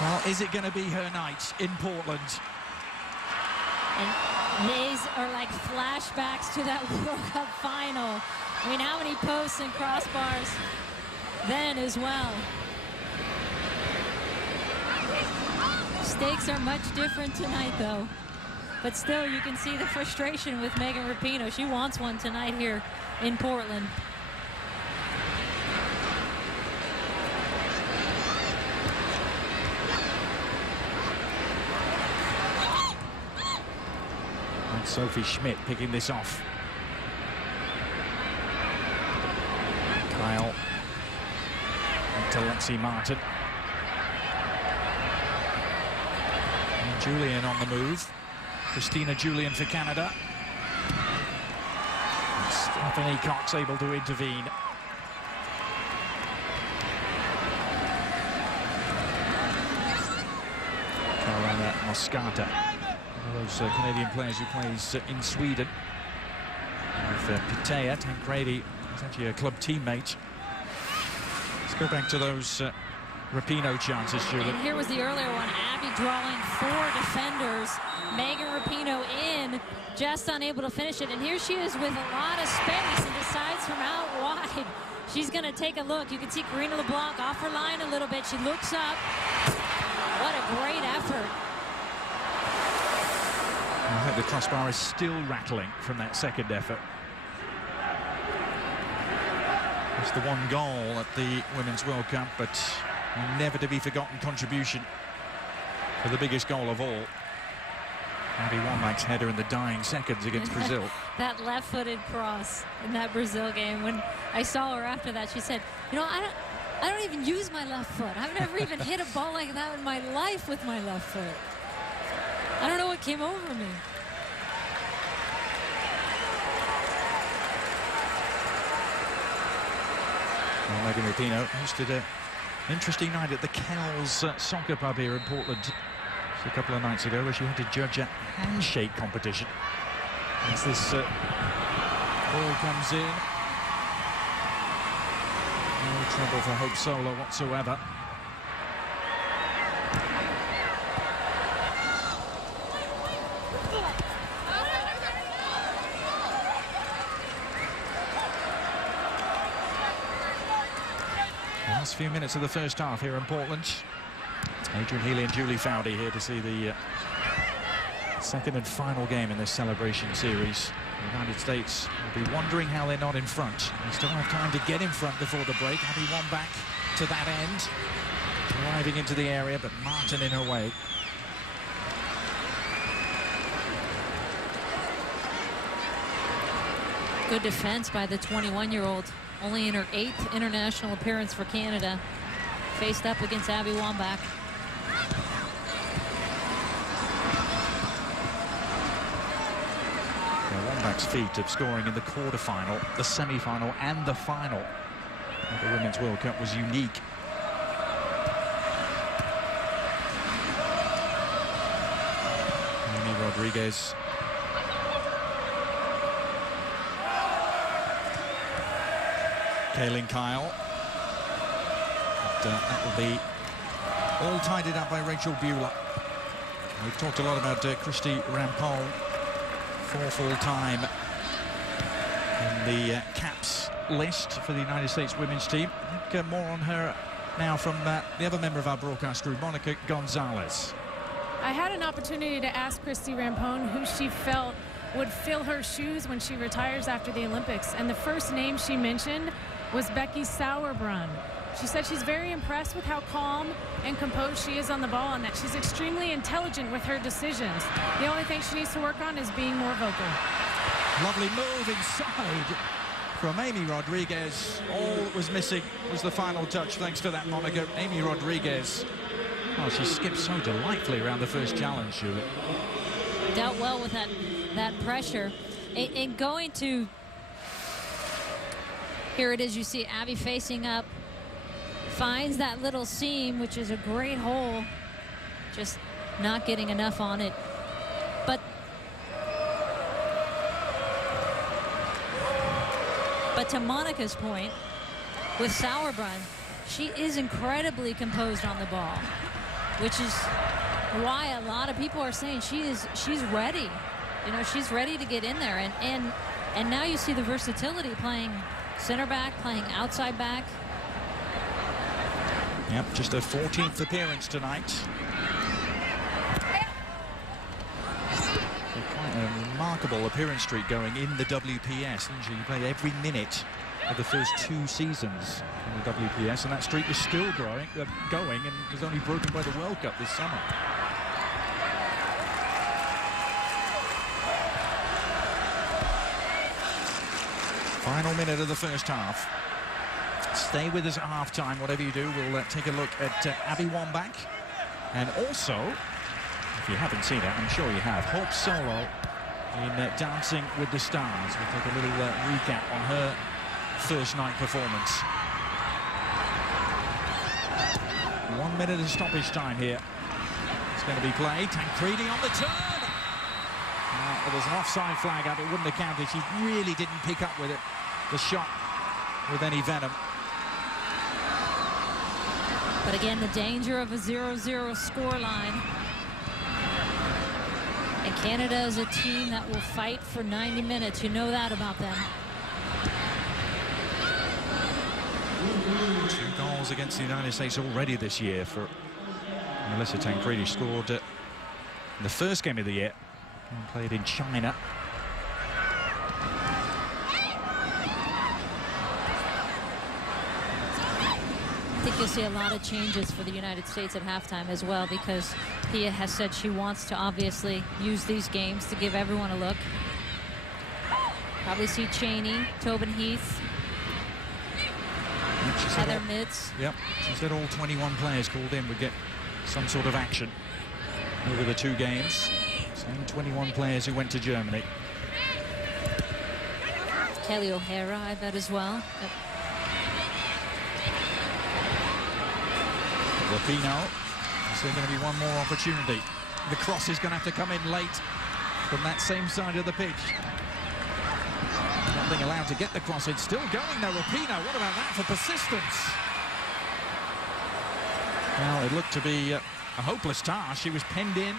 Well, is it going to be her night in Portland? And these are like flashbacks to that World Cup final. I mean, how many posts and crossbars then as well? Stakes are much different tonight, though. But still, you can see the frustration with Megan Rapinoe. She wants one tonight here in Portland. And Sophie Schmidt picking this off. Kyle to Lexi Martin. And Julian on the move. Christina Julian for Canada. And Stephanie Cox able to intervene. Carolina Moscata, one of those Canadian players who plays in Sweden. With Pitea, Tancredi is actually a club teammate. Let's go back to those Rapinoe chances, Julie. And here was the earlier one. Abby drawing 4 defenders. Megan Rapinoe in, just unable to finish it. And here she is with a lot of space and decides from out wide. She's going to take a look. You can see Karina LeBlanc off her line a little bit. She looks up. What a great effort. I think the crossbar is still rattling from that second effort. It's the one goal at the Women's World Cup, but a never to be forgotten contribution for the biggest goal of all. Abby Wambach's header in the dying seconds against Brazil. That left-footed cross in that Brazil game. When I saw her after that, she said, you know, I don't even use my left foot. I've never even hit a ball like that in my life with my left foot. I don't know what came over me. Well, Megan Rapinoe hosted an interesting night at the Kells soccer pub here in Portland a couple of nights ago, where she had to judge a handshake competition. As this ball comes in, no trouble for Hope Solo whatsoever. Last few minutes of the first half here in Portland. Adrian Healy and Julie Foudy here to see the second and final game in this celebration series. The United States will be wondering how they're not in front. They still have time to get in front before the break. Abby Wambach to that end, driving into the area, but Martin in her way. Good defense by the 21-year-old. Only in her 8th international appearance for Canada. Faced up against Abby Wambach. Wambach's feat of scoring in the quarterfinal, the semi-final, and the final of the Women's World Cup was unique. Amy Rodriguez. Kaylin Kyle. That will be all tidied up by Rachel Bueller. We've talked a lot about Christy Rampon, 4 full-time in the caps list for the United States women's team. I think more on her now from the other member of our broadcast crew, Monica Gonzalez. I had an opportunity to ask Christy Rampon who she felt would fill her shoes when she retires after the Olympics, and the first name she mentioned was Becky Sauerbrunn. She said she's very impressed with how calm and composed she is on the ball, and that she's extremely intelligent with her decisions. The only thing she needs to work on is being more vocal. Lovely move inside from Amy Rodriguez. All that was missing was the final touch. Thanks for that, Monica. Amy Rodriguez. Oh, she skipped so delightfully around the first challenge, Julie. Dealt well with that pressure. In going to... Here it is, you see Abby facing up. Finds that little seam, which is a great hole. Just not getting enough on it. But to Monica's point, with Sauerbrunn, she is incredibly composed on the ball, which is why a lot of people are saying she's ready. You know, she's ready to get in there. And now you see the versatility, playing center back, playing outside back. Yep, just her 14th appearance tonight. So quite a remarkable appearance streak going in the WPS. She played every minute of the first 2 seasons in the WPS, and that streak was still going and was only broken by the World Cup this summer. Final minute of the first half. Stay with us at half-time, whatever you do. We'll take a look at Abby Wambach. And also, if you haven't seen it, I'm sure you have, Hope Solo in Dancing with the Stars. We'll take a little recap on her first night performance. 1 minute of stoppage time here. It's going to be played. Tancredi on the turn. There was an offside flag up. It wouldn't have counted. She really didn't pick up with it, the shot, with any venom. But again, the danger of a 0-0 scoreline. And Canada is a team that will fight for 90 minutes. You know that about them. 2 goals against the United States already this year for Melissa Tancredi. Scored in the first game of the year and played in China. I think you'll see a lot of changes for the United States at halftime as well, because Pia has said she wants to obviously use these games to give everyone a look. Probably see Cheney, Tobin Heath, Heather Mitz. Yep, she said all 21 players called in would get some sort of action over the 2 games. Same 21 players who went to Germany. Kelly O'Hara, I bet, as well. Rapinoe, is there going to be one more opportunity? The cross is going to have to come in late from that same side of the pitch. Not being allowed to get the cross in. Still going though, Rapinoe. What about that for persistence? Well, it looked to be a hopeless task. She was penned in,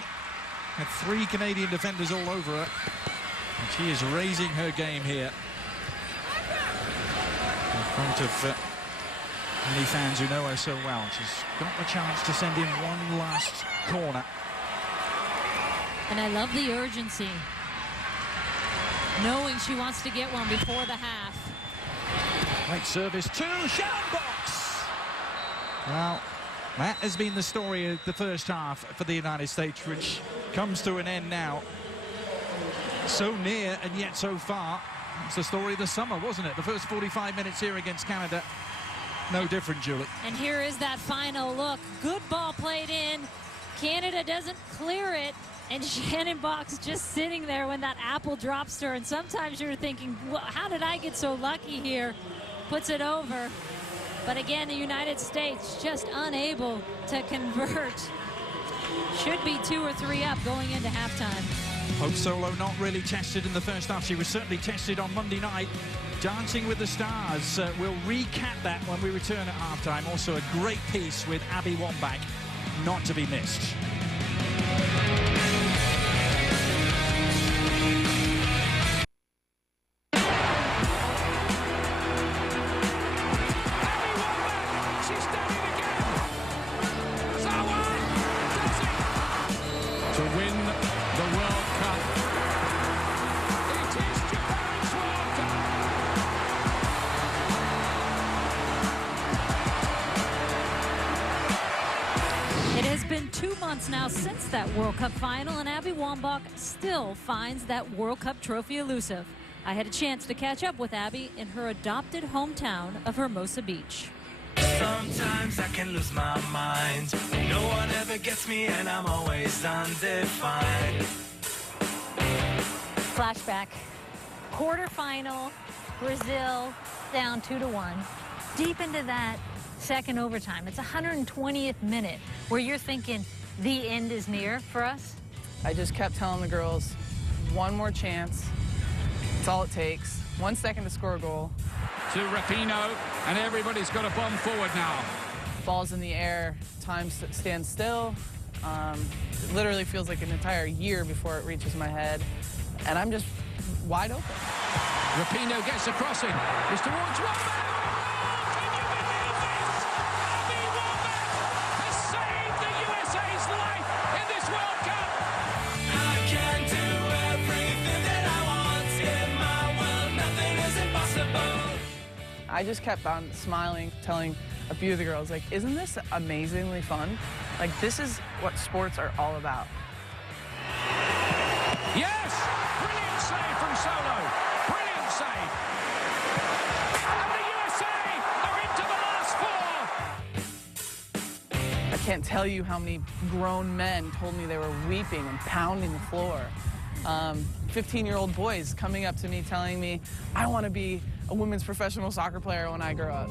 had 3 Canadian defenders all over her. And she is raising her game here in front of many fans who know her so well. She's got the chance to send in one last corner. And I love the urgency, knowing she wants to get one before the half. Great service to Sharon Box. Well, that has been the story of the first half for the United States, which comes to an end now. So near and yet so far. It's the story of the summer, wasn't it? The first 45 minutes here against Canada, no different, Julie. And here is that final look. Good ball played in. Canada doesn't clear it. And Shannon Box just sitting there when that apple drops to her. And sometimes you're thinking, well, how did I get so lucky here? Puts it over. But again, the United States just unable to convert. Should be 2 or 3 up going into halftime. Hope Solo not really tested in the first half. She was certainly tested on Monday night. Dancing with the Stars. We'll recap that when we return at halftime. Also a great piece with Abby Wambach, not to be missed. Now since that World Cup final, and Abby Wambach still finds that World Cup trophy elusive. I had a chance to catch up with Abby in her adopted hometown of Hermosa Beach. Sometimes I can lose my mind. No one ever gets me and I'm always undefined. Flashback. Quarterfinal, Brazil down 2-1. Deep into that second overtime. It's 120th minute where you're thinking, the end is near for us? I just kept telling the girls, one more chance. That's all it takes. 1 second to score a goal. To Rapinoe, and everybody's got a bomb forward now. Ball's in the air, time stands still. It literally feels like an entire year before it reaches my head. And I'm just wide open. Rapinoe gets the crossing. It's towards Wambach. I just kept on smiling, telling a few of the girls, like, isn't this amazingly fun? Like, this is what sports are all about. Yes! Brilliant save from Solo. Brilliant save. And the USA are into the last 4. I can't tell you how many grown men told me they were weeping and pounding the floor. 15-year-old boys coming up to me telling me, I want to be a women's professional soccer player when I grow up.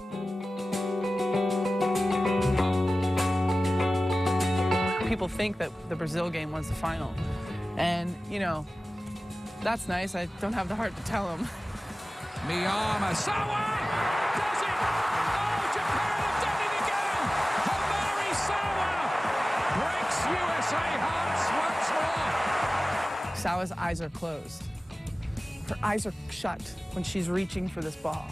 People think that the Brazil game was the final. And, you know, that's nice. I don't have the heart to tell them. Miyama, Sawa does it! Oh, Japan have done it again! Homari Sawa breaks USA hearts once more. Sawa's eyes are closed. Her eyes are shut when she's reaching for this ball.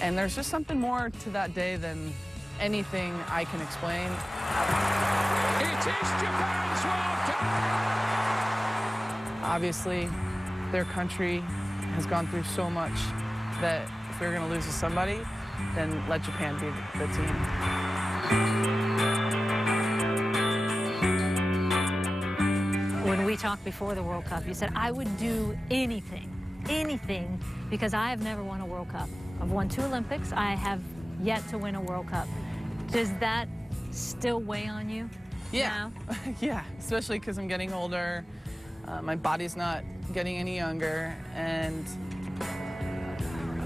And there's just something more to that day than anything I can explain. It is Japan's World Cup! Obviously, their country has gone through so much that if they're going to lose to somebody, then let Japan be the team. When we talked before the World Cup, you said, I would do anything, because I have never won a World Cup. I've won 2 Olympics. I have yet to win a World Cup. Does that still weigh on you? Yeah, yeah, especially because I'm getting older. My body's not getting any younger, and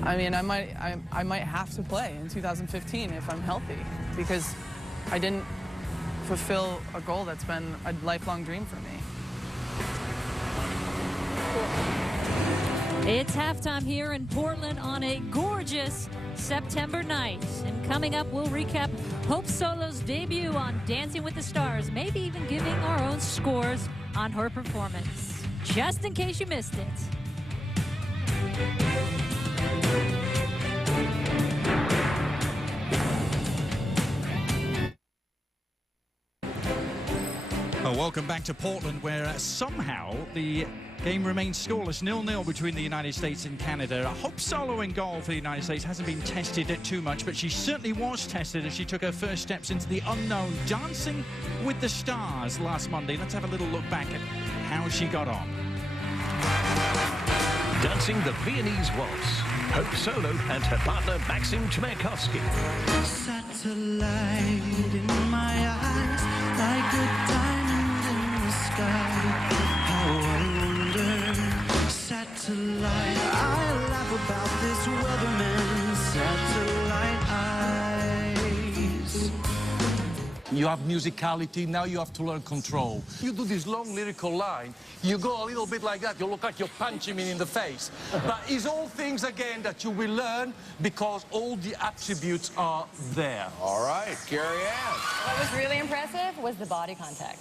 I mean, I might have to play in 2015 if I'm healthy, because I didn't fulfill a goal that's been a lifelong dream for me. It's halftime here in Portland on a gorgeous September night. And coming up, we'll recap Hope Solo's debut on Dancing with the Stars, maybe even giving our own scores on her performance, just in case you missed it. Well, welcome back to Portland, where somehow the game remains scoreless, 0-0 between the United States and Canada. Hope Solo in goal for the United States hasn't been tested too much, but she certainly was tested as she took her first steps into the unknown, Dancing with the Stars last Monday. Let's have a little look back at how she got on. Dancing the Viennese Waltz, Hope Solo and her partner Maxim Chmerkovsky. Satellite in my eyes, like a diamond in the sky. How I wonder, satellite. I laugh about this weatherman, satellite eyes. You have musicality, now you have to learn control. You do this long lyrical line, you go a little bit like that, you look like you're punching me in the face. But it's all things, again, that you will learn because all the attributes are there. All right, Carrie Ann. What was really impressive was the body contact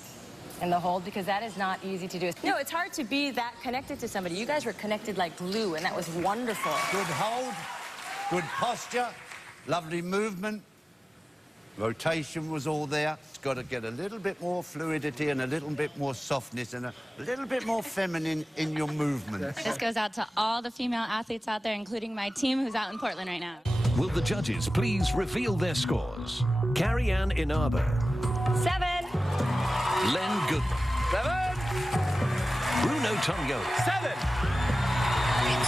and the hold, because that is not easy to do. No, it's hard to be that connected to somebody. You guys were connected like glue, and that was wonderful. Good hold, good posture, lovely movement. Rotation was all there. It's got to get a little bit more fluidity and a little bit more softness and a little bit more feminine in your movement. This goes out to all the female athletes out there, including my team who's out in Portland right now. Will the judges please reveal their scores? Carrie Ann Inaba. 7. Len Goodman. 7. Bruno Tognoli. 7.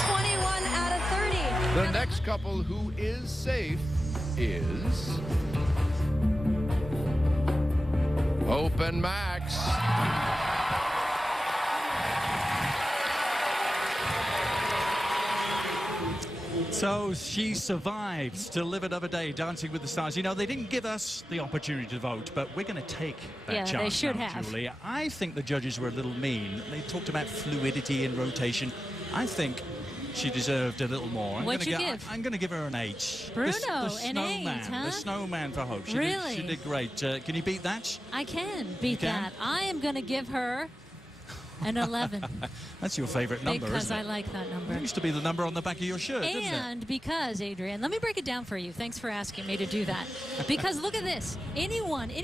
21 out of 30. The next couple who is safe is Hope and Max. So she survived to live another day Dancing with the Stars. You know, they didn't give us the opportunity to vote, but we're going to take that chance. Yeah, they should now, have. Julie. I think the judges were a little mean. They talked about fluidity and rotation. I think she deserved a little more. What'd you give? I'm going to give her an 8. Bruno, the an snowman, 8, huh? The snowman for Hope. She Really? She did great. Can you beat that? I can beat You can? that. I am going to give her an 11 That's your favorite number, because isn't I it? like that number. It used to be the number on the back of your shirt, didn't it? And because, Adrian, let me break it down for you. Thanks for asking me to do that. Because look at this. Any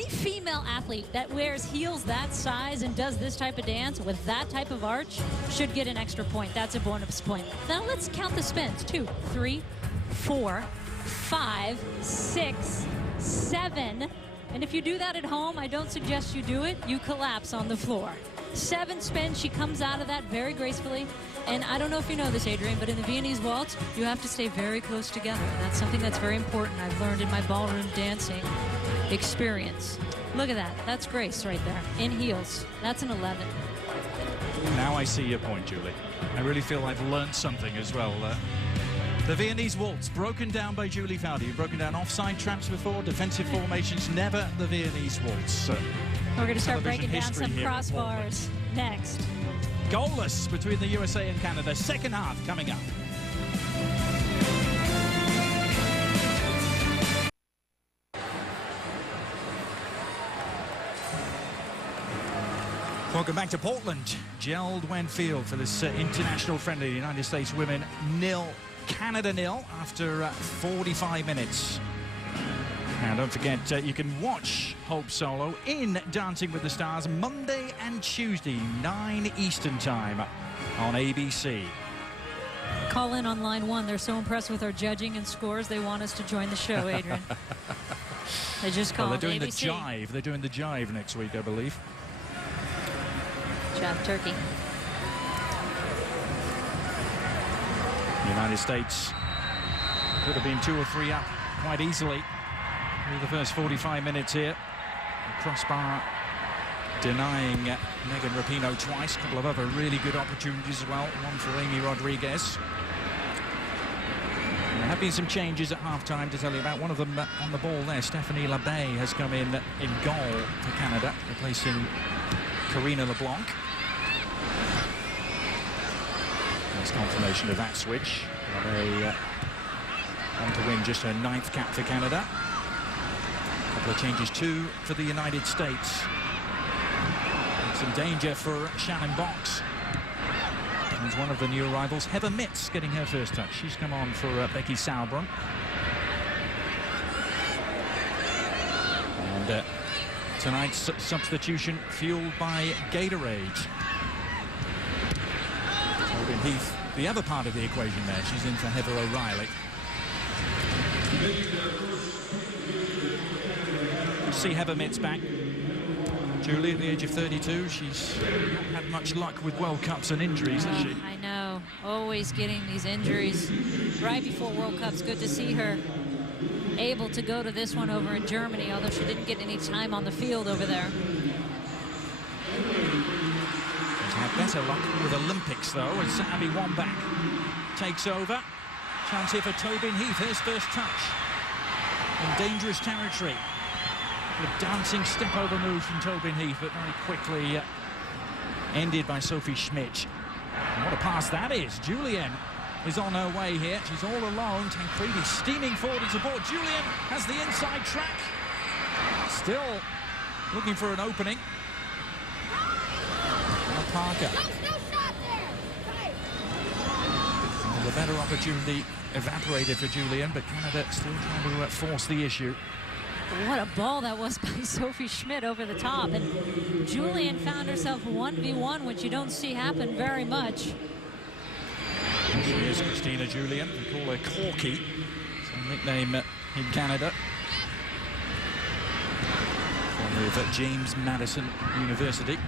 female athlete that wears heels that size and does this type of dance with that type of arch should get an extra point. That's a bonus point. Now let's count the spins. 2, 3, 4, 5, 6, 7. And if you do that at home, I don't suggest you do it. You collapse on the floor. 7 spins. She comes out of that very gracefully. And I don't know if you know this, Adrian, but in the Viennese waltz, you have to stay very close together. That's something that's very important. I've learned in my ballroom dancing experience. Look at that. That's grace right there. In heels. That's an 11. Now I see your point, Julie. I really feel I've learned something as well. The Viennese waltz, broken down by Julie Fowdy. You've broken down offside traps before, defensive formations, never the Viennese waltz. We're going to start television breaking down history some here at crossbars next. Goalless between the USA and Canada. Second half coming up. Welcome back to Portland. Jeld went field for this international friendly. The United States women 0, Canada 0 after 45 minutes. Now, don't forget, you can watch Hope Solo in Dancing with the Stars Monday and Tuesday, 9 Eastern Time on ABC. Call in on line 1. They're so impressed with our judging and scores, they want us to join the show, Adrian. They just called Well, they're doing ABC. the jive. They're doing the jive next week, I believe. Jive turkey. The United States could have been 2 or 3 up quite easily through the first 45 minutes here. The crossbar denying Megan Rapinoe twice. A couple of other really good opportunities as well. One for Amy Rodriguez. There have been some changes at halftime to tell you about. One of them on the ball there, Stephanie LeBay, has come in goal for Canada, replacing Karina LeBlanc. That's confirmation of that switch. LeBay on to win just her 9th cap for Canada. A couple of changes too for the United States. Some danger for Shannon Box. He's one of the new arrivals. Heather Mitz getting her first touch. She's come on for Becky Sauerbrunn. And tonight's substitution fueled by Gatorade. Robin Heath, the other part of the equation there. She's in for Heather O'Reilly. See Heather Mitz back. Julie, at the age of 32, she's not had much luck with World Cups and injuries, has she? I know, always getting these injuries right before World Cups. Good to see her able to go to this one over in Germany, although she didn't get any time on the field over there. She's had better luck with Olympics, though, as Abby Wambach takes over. Chance here for Tobin Heath, his first touch. In dangerous territory. A dancing step-over move from Tobin Heath, but very quickly ended by Sophie Schmidt. And what a pass that is. Julienne is on her way here. She's all alone. Tancredi steaming forward and support. Julienne has the inside track. Still looking for an opening. Now Parker. Well, the better opportunity evaporated for Julienne, but Canada still trying to force the issue. What a ball that was by Sophie Schmidt over the top. And Julienne found herself 1v1, which you don't see happen very much. She is Christina Julienne. We call her Corky. It's a nickname in Canada. Formerly of James Madison University.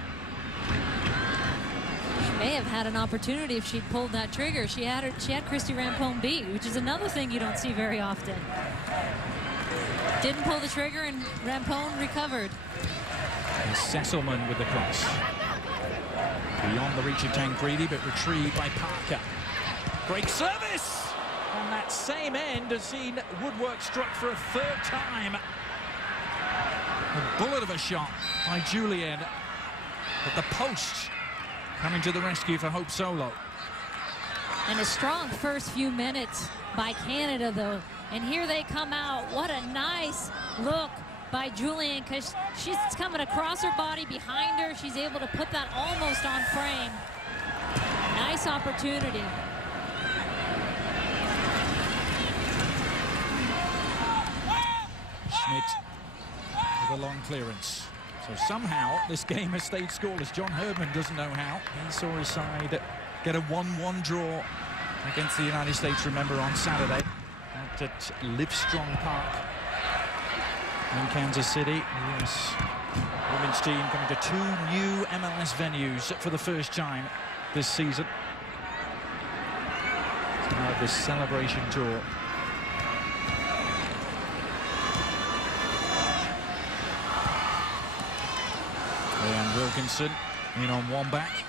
She may have had an opportunity if she'd pulled that trigger. She had Christy Rampone beat, which is another thing you don't see very often. Didn't pull the trigger, and Rampone recovered. And Sesselman with the cross. Beyond the reach of Tancredi, but retrieved by Parker. Great service! And that same end has seen woodwork struck for a third time. A bullet of a shot by Julienne. But the post coming to the rescue for Hope Solo. And a strong first few minutes by Canada, though. And here they come out. What a nice look by Julienne, because she's coming across her body behind her. She's able to put that almost on frame. Nice opportunity. Schmidt with a long clearance. So somehow this game has stayed scoreless. John Herdman doesn't know how. He saw his side get a 1-1 draw against the United States, remember, on Saturday at Livestrong Park in Kansas City. The US women's team coming to 2 new MLS venues for the first time this season. It's part of this celebration tour. And Wilkinson in on Wambach.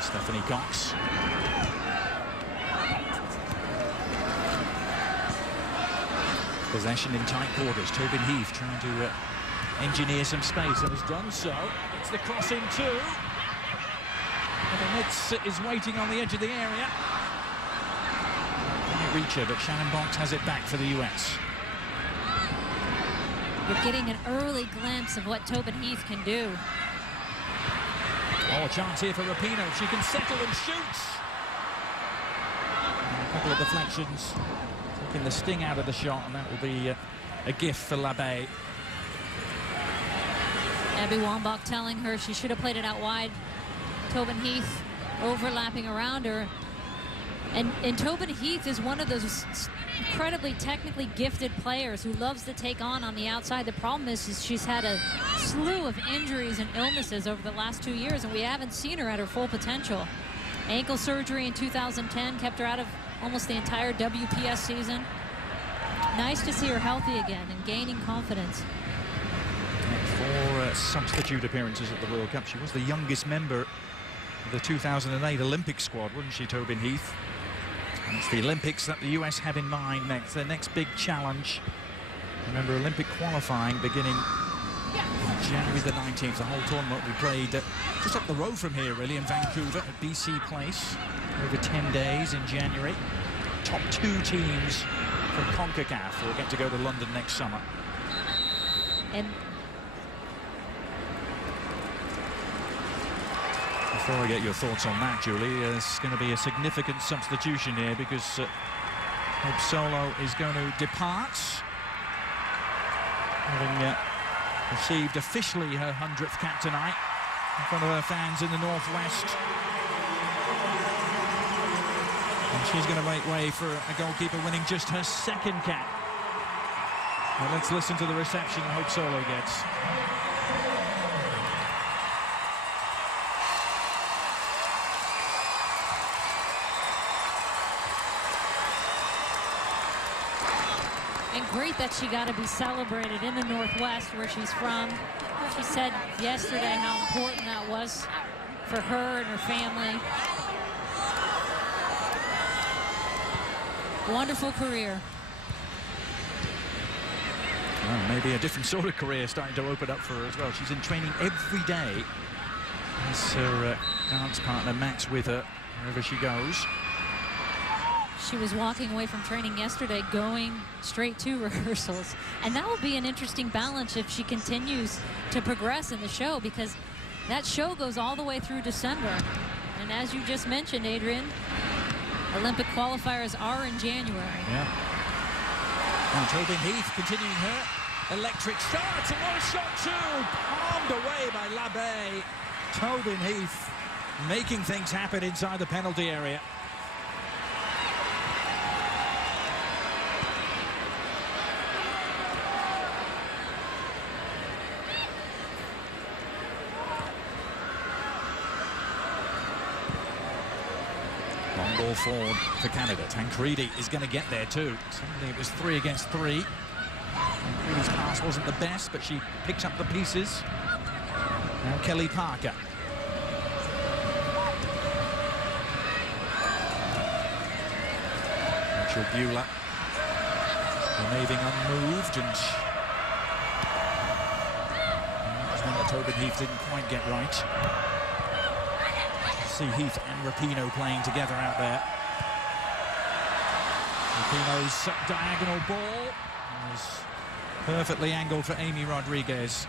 Stephanie Cox. Possession in tight quarters. Tobin Heath trying to engineer some space and has done so. It's the cross in two. And the Nitz is waiting on the edge of the area. Reach her, but Shannon Box has it back for the US. We're getting an early glimpse of what Tobin Heath can do. Oh, a chance here for Rapinoe. She can settle and shoots. And a couple of deflections, taking the sting out of the shot, and that will be a gift for LaBaye. Abby Wambach telling her she should have played it out wide. Tobin Heath overlapping around her. And Tobin Heath is one of those incredibly technically gifted players who loves to take on the outside. The problem is she's had a slew of injuries and illnesses over the last 2 years, and we haven't seen her at her full potential. Ankle surgery in 2010 kept her out of almost the entire WPS season. Nice to see her healthy again and gaining confidence. 4 substitute appearances at the World Cup. She was the youngest member of the 2008 Olympic squad, wasn't she, Tobin Heath? And it's the Olympics that the US have in mind next, their next big challenge. Remember, Olympic qualifying beginning January the 19th. The whole tournament we played just up the road from here, really, in Vancouver at BC Place over 10 days in January. Top 2 teams from CONCACAF will get to go to London next summer. And before I get your thoughts on that, Julie, there's going to be a significant substitution here because Hope Solo is going to depart, having received officially her 100th cap tonight in front of her fans in the Northwest. And She's going to make way for a goalkeeper winning just her second cap. Well, let's listen to the reception Hope Solo gets. And great that she got to be celebrated in the Northwest where she's from. She said yesterday how important that was for her and her family. Wonderful career. Well, maybe a different sort of career starting to open up for her as well. She's in training every day. Has her dance partner Max with her wherever she goes. She was walking away from training yesterday, going straight to rehearsals. And that will be an interesting balance if she continues to progress in the show, because that show goes all the way through December. And as you just mentioned, Adrian, Olympic qualifiers are in January. Yeah. And Tobin Heath continuing her electric start. It's a low shot too. Palmed away by Labbe. Tobin Heath making things happen inside the penalty area. Long ball forward for Canada. Tancredi is going to get there too. Suddenly it was 3 against 3. Tancredi's pass wasn't the best, but she picks up the pieces. Now Kelly Parker. Rachel Bueller remaining unmoved, and that was one that Tobin Heath didn't quite get right. See Heath and Rapinoe playing together out there. Rapinoe's diagonal ball is perfectly angled for Amy Rodriguez.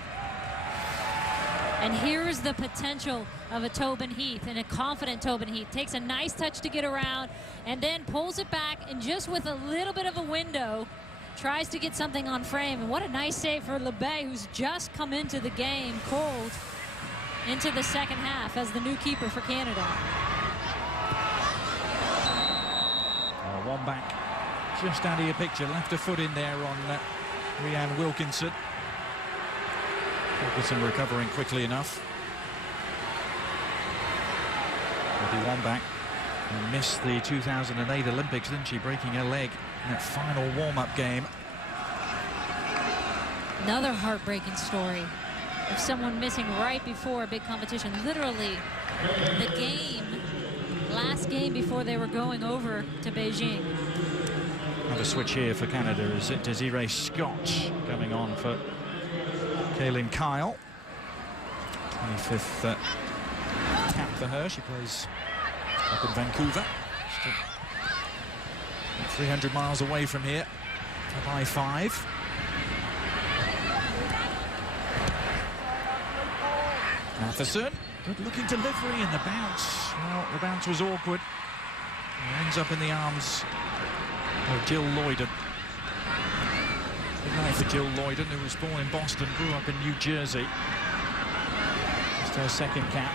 And here's the potential of a Tobin Heath, and a confident Tobin Heath. Takes a nice touch to get around and then pulls it back, and just with a little bit of a window tries to get something on frame. And what a nice save for Labbe, who's just come into the game cold into the second half as the new keeper for Canada. One back just out of your picture, left a foot in there on Rhiann Wilkinson. Wilkinson recovering quickly enough. One back, and missed the 2008 Olympics, didn't she, breaking her leg in that final warm-up game. Another heartbreaking story of someone missing right before a big competition. Literally the game, last game before they were going over to Beijing. Another switch here for Canada is Desiree Scott coming on for Kaylin Kyle. 25th cap for her. She plays up in Vancouver. Still 300 miles away from here. Up I-5. Matheson, good looking delivery, and the bounce. Well, the bounce was awkward. It ends up in the arms of Jill Loyden. Good night for Jill Loyden, who was born in Boston, grew up in New Jersey. Just her second cap.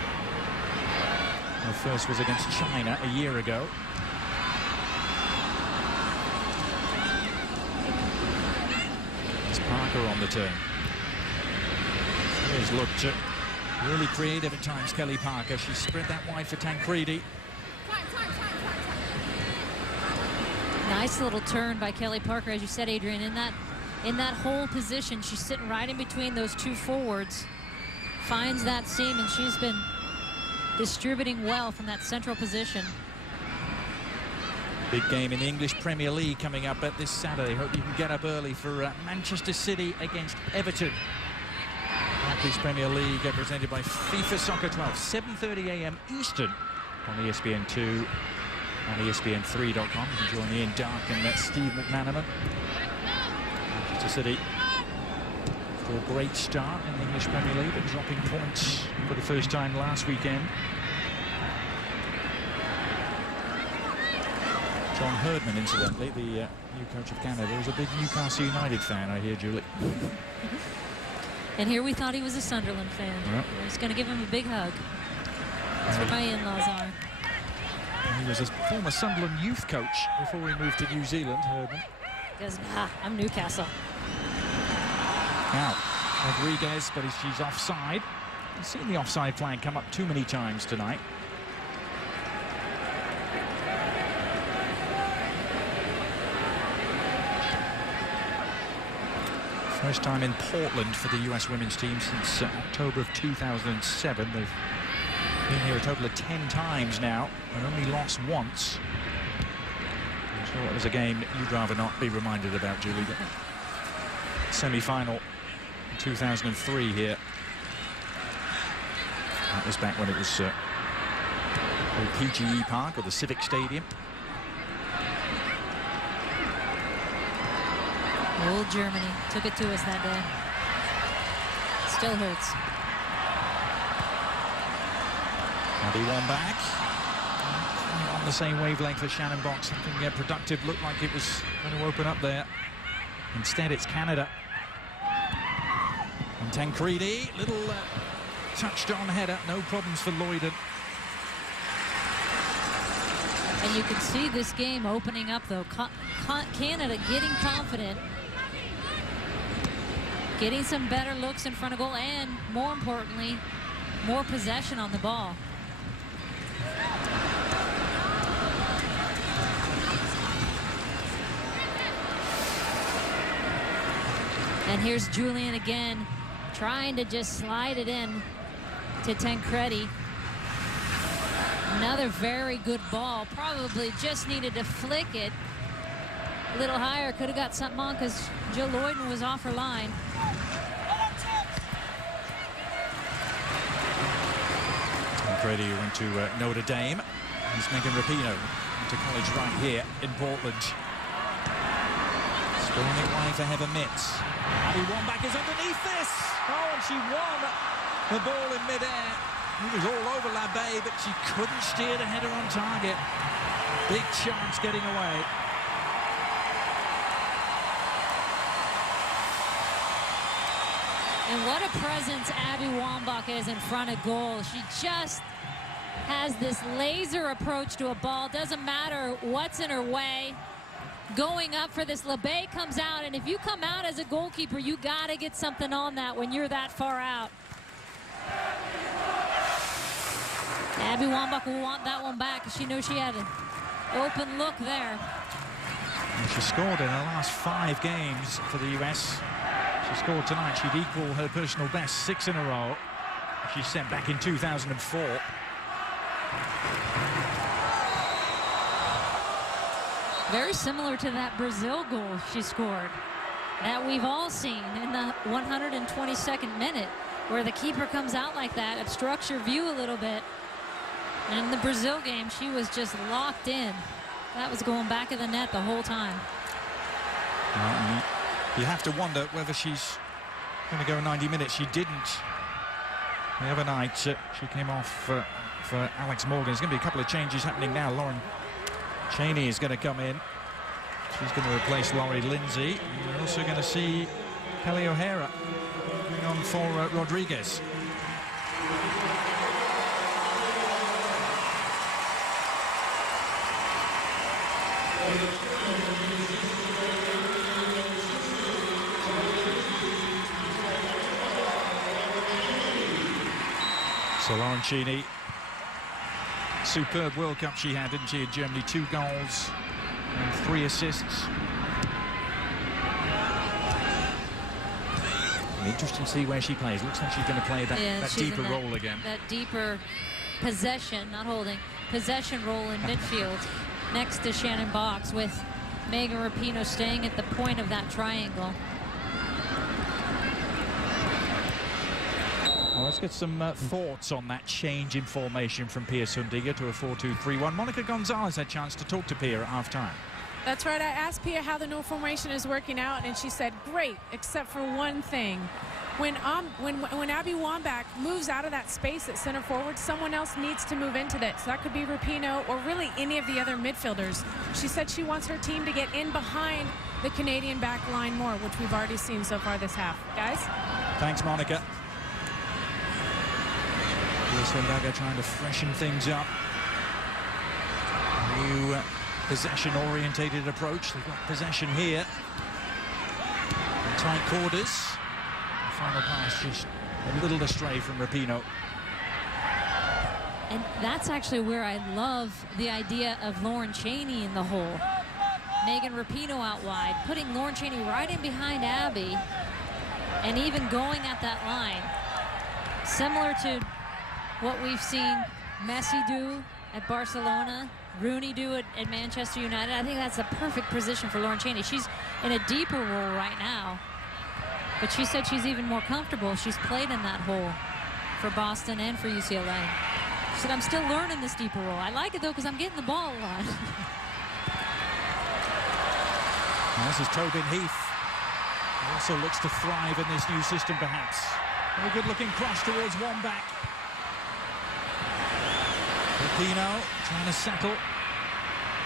Her first was against China a year ago. It's Parker on the turn. He's looked really creative at times, Kelly Parker. She spread that wide for Tancredi. Nice little turn by Kelly Parker, as you said, Adrian. In that whole position, she's sitting right in between those two forwards. Finds that seam, and she's been distributing well from that central position. Big game in the English Premier League coming up at this Saturday. Hope you can get up early for Manchester City against Everton. Barclays Premier League presented by FIFA Soccer 12, 7:30 a.m. Eastern on ESPN2 and ESPN3.com. You can join Ian Dark and Steve McManaman. Manchester City for a great start in the English Premier League, but dropping points for the first time last weekend. John Herdman, incidentally, the new coach of Canada, is a big Newcastle United fan, I hear, Julie. And here we thought he was a Sunderland fan. Yep. He's going to give him a big hug. That's what my in-laws are. He was a former Sunderland youth coach before he moved to New Zealand, Herdman. Does not. I'm Newcastle. Now, Rodriguez, but she's offside. I've seen the offside flag come up too many times tonight. First time in Portland for the US women's team since October of 2007. They've been here a total of 10 times now and only lost once. I'm sure it was a game you'd rather not be reminded about, Julie. Semi-final in 2003 here. That was back when it was called PGE Park or the Civic Stadium. Old Germany took it to us that day. Still hurts. Abby Wambach on the same wavelength as Shannon Box. Something productive looked like it was going to open up there. Instead, it's Canada. And Tancredi, little touched on header, no problems for Lloyden. And you can see this game opening up, though. Canada getting confident, getting some better looks in front of goal, and more importantly, more possession on the ball. And here's Julian again, trying to just slide it in to Tancredi. Another very good ball. Probably just needed to flick it a little higher. Could have got something on because Jill Lloyden was off her line. Tancredi went to Notre Dame. He's Megan Rapinoe to college right here in Portland. Scoring it wide for Heather Mitz. Abby Wambach is underneath this. Oh, and she won the ball in midair. He was all over Labbe, but she couldn't steer the header on target. Big chance getting away. And what a presence Abby Wambach is in front of goal. She just has this laser approach to a ball. Doesn't matter what's in her way. Going up for this, Labbe comes out, and if you come out as a goalkeeper, you got to get something on that when you're that far out. Abby Wambach will want that one back because she knows she had an open look there. And she scored in her last 5 games for the US. She scored tonight. She'd equal her personal best 6 in a row. She sent back in 2004. Very similar to that Brazil goal she scored that we've all seen in the 122nd minute, where the keeper comes out like that, obstructs your view a little bit. And in the Brazil game, she was just locked in. That was going back of the net the whole time. You have to wonder whether she's going to go 90 minutes. She didn't the other night. She came off for Alex Morgan. There's going to be a couple of changes happening now. Lauren Cheney is going to come in. She's going to replace Laurie Lindsay. We're also going to see Kelly O'Hara coming on for Rodriguez. So Lauren Cheney, superb World Cup she had, didn't she, in Germany? 2 goals and 3 assists. Interesting to see where she plays. Looks like she's going to play that deeper role again. That deeper possession, not holding, possession role in midfield next to Shannon Box, with Megan Rapinoe staying at the point of that triangle. Well, let's get some thoughts on that change in formation from Pia Sundhage to a 4-2-3-1. Monica Gonzalez had a chance to talk to Pia at halftime. That's right. I asked Pia how the new formation is working out, and she said, great, except for one thing. When Abby Wambach moves out of that space at center forward, someone else needs to move into that. So that could be Rapinoe or really any of the other midfielders. She said she wants her team to get in behind the Canadian back line more, which we've already seen so far this half. Guys? Thanks, Monica. Pia Sundhage trying to freshen things up. New possession-orientated approach. They've got possession here. In tight quarters. The final pass just a little astray from Rapinoe. And that's actually where I love the idea of Lauren Cheney in the hole. Megan Rapinoe out wide, putting Lauren Cheney right in behind Abby, and even going at that line. Similar to what we've seen Messi do at Barcelona, Rooney do at Manchester United. I think that's a perfect position for Lauren Cheney. She's in a deeper role right now, but she said she's even more comfortable. She's played in that hole for Boston and for UCLA. She said, I'm still learning this deeper role. I like it, though, because I'm getting the ball a lot. This is Tobin Heath. He also looks to thrive in this new system, perhaps. A good-looking cross towards Wambach. Rapinoe trying to settle.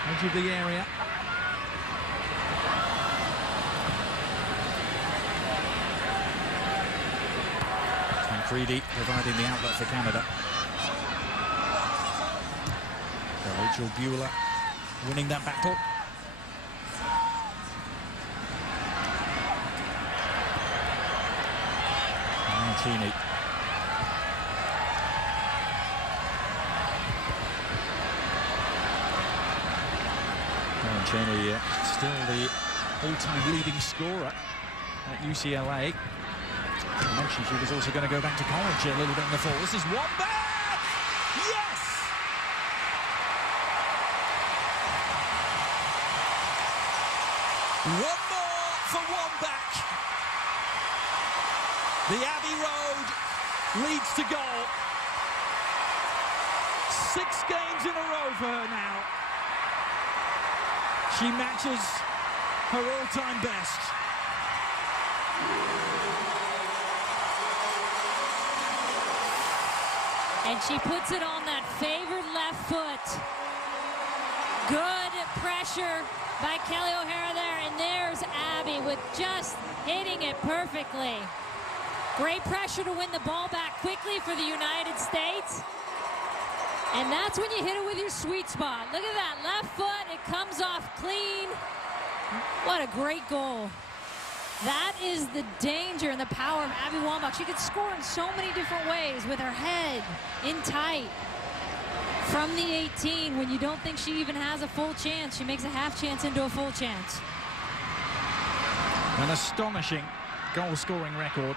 Edge of the area. Tancredi providing the outlet for Canada. Rachel Bueller winning that battle. Martini. Lauren Cheney still the all-time leading scorer at UCLA. I mentioned she was also going to go back to college a little bit in the fall. This is Wambach! Yes! One more for Wambach. The Abbey Road leads to goal. 6 games in a row for her now. She matches her all-time best. And she puts it on that favored left foot. Good pressure by Kelly O'Hara there, and there's Abby with just hitting it perfectly. Great pressure to win the ball back quickly for the United States. And that's when you hit it with your sweet spot. Look at that, left foot, it comes off clean. What a great goal. That is the danger and the power of Abby Wambach. She could score in so many different ways with her head in tight. From the 18, when you don't think she even has a full chance, she makes a half chance into a full chance. An astonishing goal-scoring record.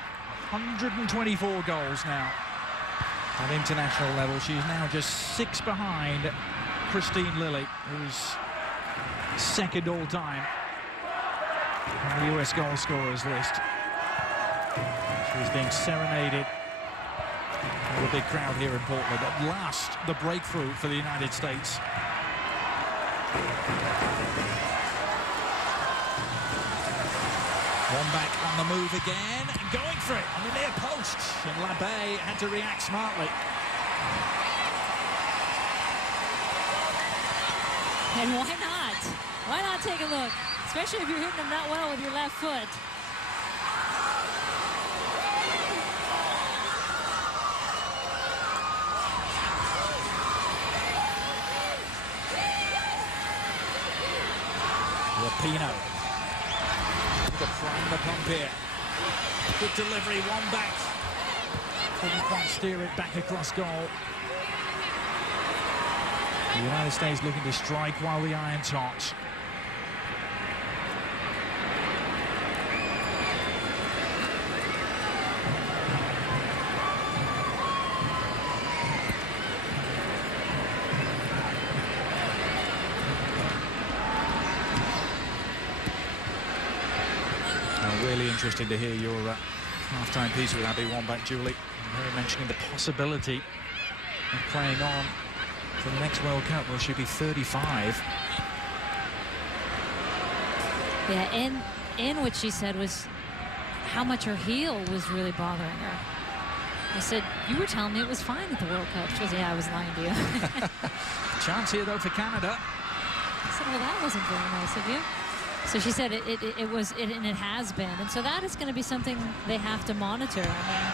124 goals now at international level. She's now just 6 behind Christine Lilly, who's second all-time on the US goal scorers list. She's being serenaded by the big crowd here in Portland. At last, the breakthrough for the United States. Wambach on the move again and going for it on the near post. And Labbe had to react smartly. And why not? Why not take a look? Especially if you're hitting them that well with your left foot. Rapinoe. To prime the pump here. Good delivery, Wambach. Couldn't quite steer it back across goal. The United States looking to strike while the iron's hot. Really interesting to hear your half-time piece with Abby Wambach, Julie. Her mentioning the possibility of playing on for the next World Cup. Will she be 35? Yeah, and what she said was how much her heel was really bothering her. I said, you were telling me it was fine at the World Cup. She goes, yeah, I was lying to you. Chance here, though, for Canada. I said, well, that wasn't very nice of you. So she said it was, and it has been. And so that is going to be something they have to monitor. I mean,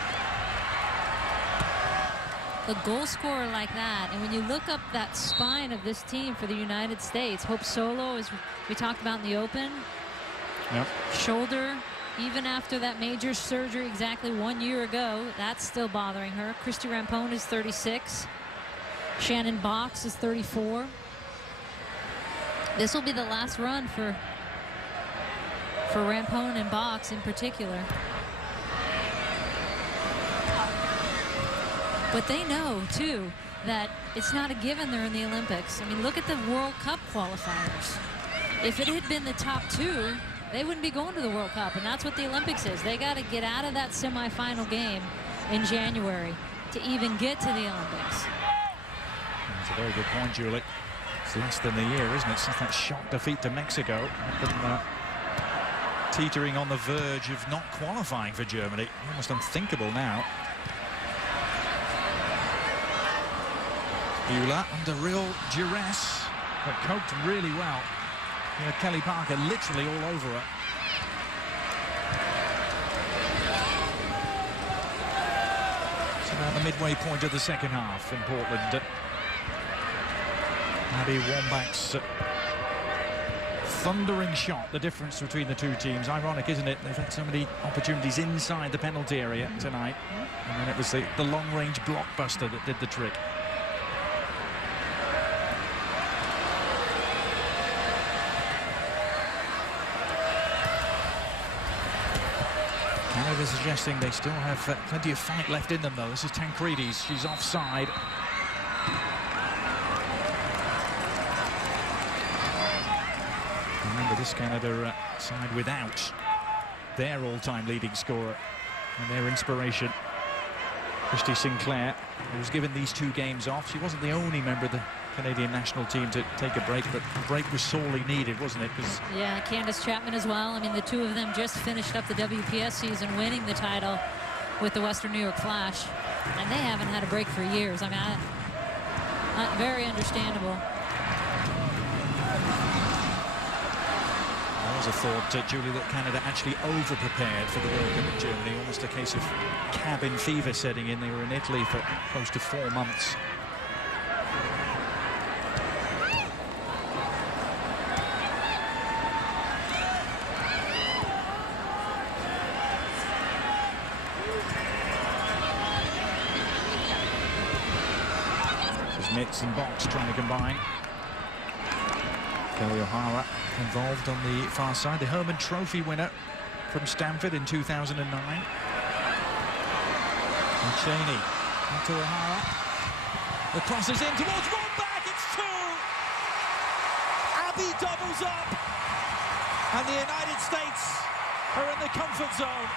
a goal scorer like that, and when you look up that spine of this team for the United States, Hope Solo, as we talked about in the Open, shoulder, even after that major surgery exactly 1 year ago, that's still bothering her. Christy Rampone is 36. Shannon Box is 34. This will be the last run for Rampone and Box in particular. But they know, too, that it's not a given they're in the Olympics. I mean, look at the World Cup qualifiers. If it had been the top two, they wouldn't be going to the World Cup, and that's what the Olympics is. They got to get out of that semifinal game in January to even get to the Olympics. That's a very good point, Julie. It's less than a year, isn't it, since that shock defeat to Mexico. Teetering on the verge of not qualifying for Germany. Almost unthinkable now. Beulah under real duress, but coped really well. You know, Kelly Parker literally all over her. It's about the midway point of the second half in Portland. Abby Wambach's thundering shot, the difference between the two teams. Ironic, isn't it? They've had so many opportunities inside the penalty area tonight. And then it was the long-range blockbuster that did the trick. Canada suggesting they still have plenty of fight left in them, though. This is Tancredi's. She's offside. Remember, this Canada side without their all-time leading scorer and their inspiration, Christy Sinclair, who was given these 2 games off. She wasn't the only member of the Canadian national team to take a break, but the break was sorely needed, wasn't it? Yeah, Candace Chapman as well. I mean, the two of them just finished up the WPS season, winning the title with the Western New York Flash, and they haven't had a break for years. I mean, very understandable. There was a thought, Julie, that Canada actually over-prepared for the World Cup in Germany, almost a case of cabin fever setting in. They were in Italy for close to 4 months. Mitz and Box trying to combine. Kelly O'Hara involved on the far side. The Herman Trophy winner from Stanford in 2009. And Cheney into O'Hara. The cross is in towards Wambach. It's 2. Abby doubles up. And the United States are in the comfort zone.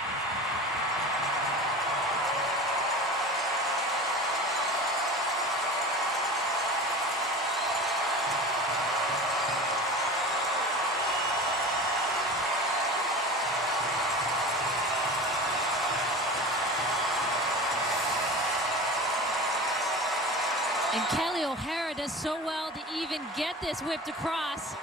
And Kelly O'Hara does so well to even get this whipped across.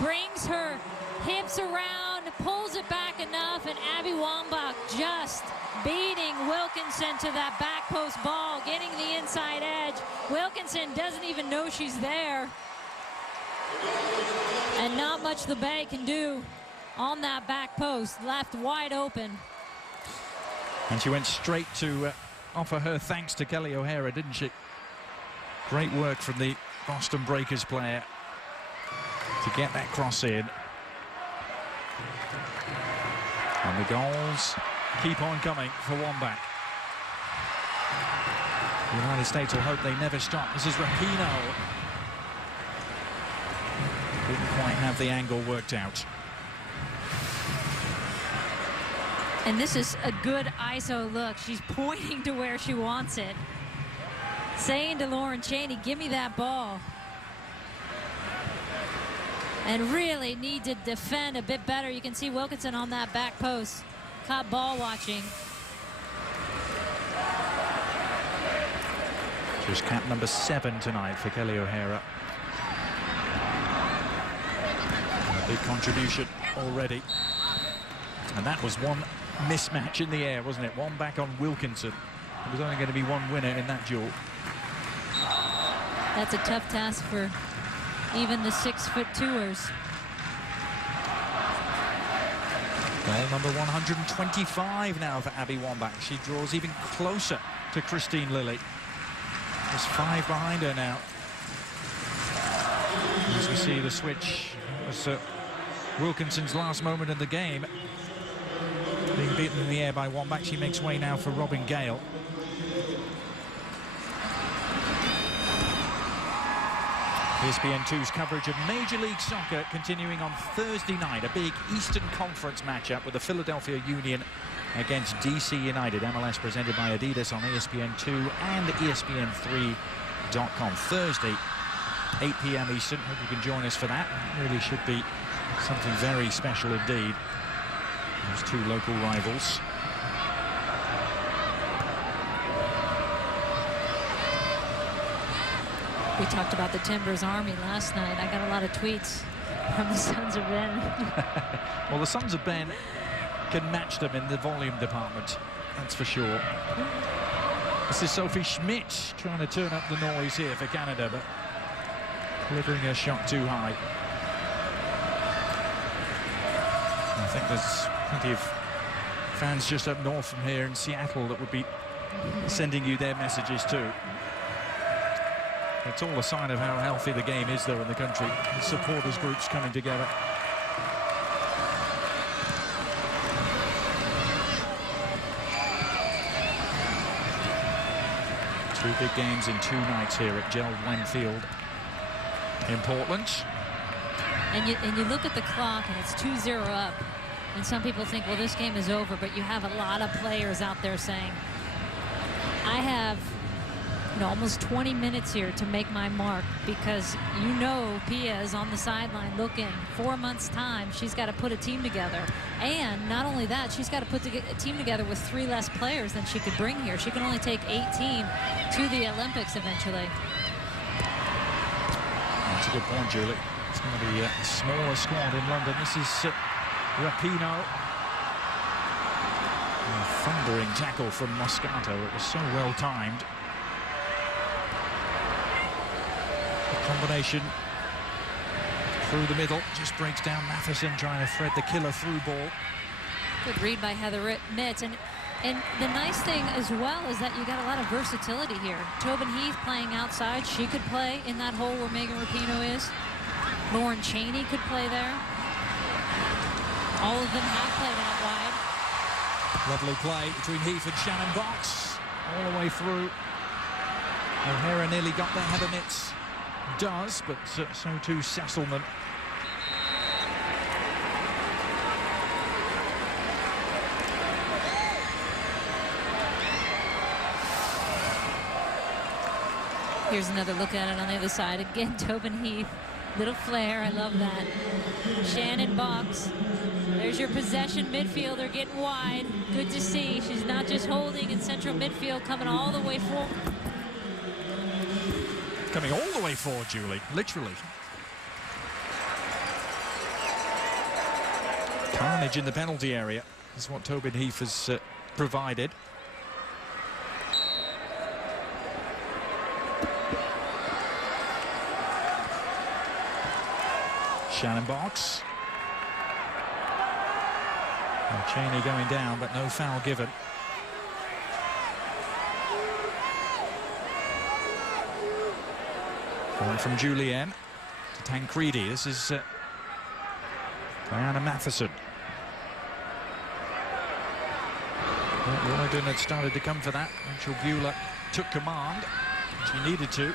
Brings her hips around, pulls it back enough, and Abby Wambach just beating Wilkinson to that back post ball, getting the inside edge. Wilkinson doesn't even know she's there. And not much the Bay can do on that back post, left wide open. And she went straight to offer her thanks to Kelly O'Hara, didn't she? Great work from the Boston Breakers player to get that cross in. And the goals keep on coming for Wambach. The United States will hope they never stop. This is Rapinoe. Didn't quite have the angle worked out. And this is a good ISO look. She's pointing to where she wants it, saying to Lauren Cheney, give me that ball. And really need to defend a bit better. You can see Wilkinson on that back post. Caught ball watching. Just cap number 7 tonight for Kelly O'Hara. A big contribution already. And that was one mismatch in the air, wasn't it? One back on Wilkinson. There was only going to be one winner in that duel. That's a tough task for even the 6'2"ers. Goal number 125 now for Abby Wambach. She draws even closer to Christine Lilly. There's 5 behind her now. As we see the switch, was Wilkinson's last moment in the game. Being beaten in the air by Wambach, she makes way now for Robin Gale. ESPN2's coverage of Major League Soccer continuing on Thursday night. A big Eastern Conference matchup with the Philadelphia Union against DC United. MLS presented by Adidas on ESPN2 and ESPN3.com. Thursday, 8 p.m. Eastern. Hope you can join us for that. Really should be something very special indeed. Those 2 local rivals. We talked about the Timbers Army last night. I got a lot of tweets from the Sons of Ben. Well, the Sons of Ben can match them in the volume department, that's for sure. This is Sophie Schmidt trying to turn up the noise here for Canada, but delivering a shot too high. I think there's plenty of fans just up north from here in Seattle that would be sending you their messages too. It's all a sign of how healthy the game is, though, in the country. The supporters groups coming together. Two big games in 2 nights here at Jeld Field in Portland. And you look at the clock, and it's 2-0 up. And some people think, well, this game is over, but you have a lot of players out there saying, I have almost 20 minutes here to make my mark, because Pia is on the sideline looking. 4 months' time, she's got to put a team together. And not only that, she's got to put a team together with 3 less players than she could bring here. She can only take 18 to the Olympics eventually. That's a good point, Julie. It's going to be a smaller squad in London. This is Rapinoe. A thundering tackle from Moscato. It was so well timed. Combination through the middle, just breaks down Matheson trying to thread the killer through ball. Good read by Heather Mitz. And the nice thing as well is that you got a lot of versatility here. Tobin Heath playing outside. She could play in that hole where Megan Rapinoe is. Lauren Cheney could play there. All of them have played out wide. Lovely play between Heath and Shannon Box all the way through. O'Hara nearly got there. Heather Mitz does, but so too Sesselman. Here's another look at it on the other side. Again, Tobin Heath, little flare. I love that. Shannon Box. There's your possession midfielder getting wide. Good to see. She's not just holding in central midfield, coming all the way forward. Coming all the way forward, Julie, literally. Carnage in the penalty area is what Tobin Heath has provided. Shannon Box. And Cheney going down, but no foul given. One from Julienne to Tancredi. This is Diana Matheson. Royden had started to come for that. Rachel Bueller took command. She needed to.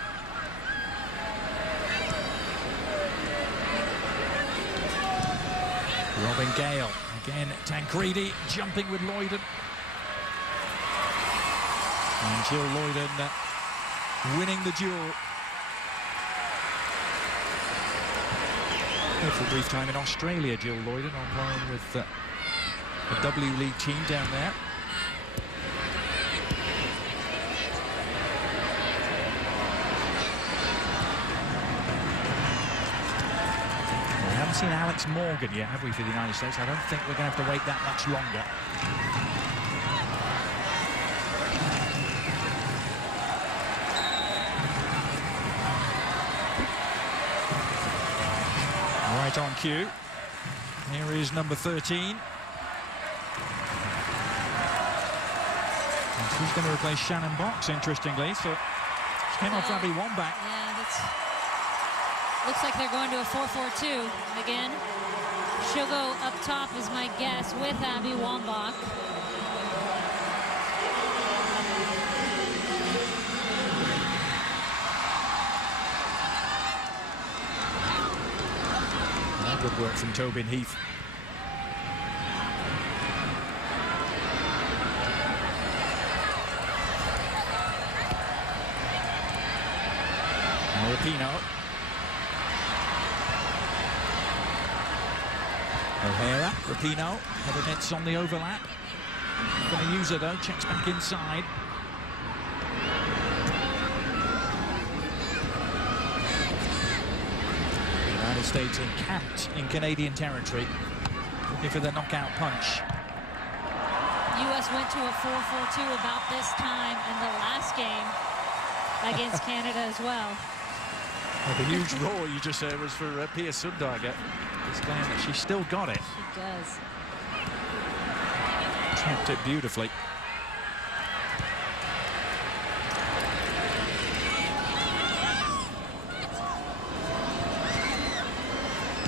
Robin Gale. Again, Tancredi jumping with Loyden. And Jill Loyden winning the duel. For a brief time in Australia, Jill Loyden on loan with the W League team down there. We haven't seen Alex Morgan yet, have we, for the United States? I don't think we're going to have to wait that much longer. Right on cue. Here is number 13. And she's going to replace Shannon Box, interestingly. So she came off Abby Wambach. Yeah, looks like they're going to a 4-4-2 again. She'll go up top, is my guess, with Abby Wambach. Good work from Tobin Heath. Rapinoe. O'Hara, Rapinoe, header nets on the overlap. Going to use her though, checks back inside. United States encamped in Canadian territory, looking for the knockout punch. U.S. went to a 4-4-2 about this time in the last game against Canada as well. Well, the huge roar you just heard was for Pia Sundhage. Displaying that she still got it. She does. Trapped it beautifully.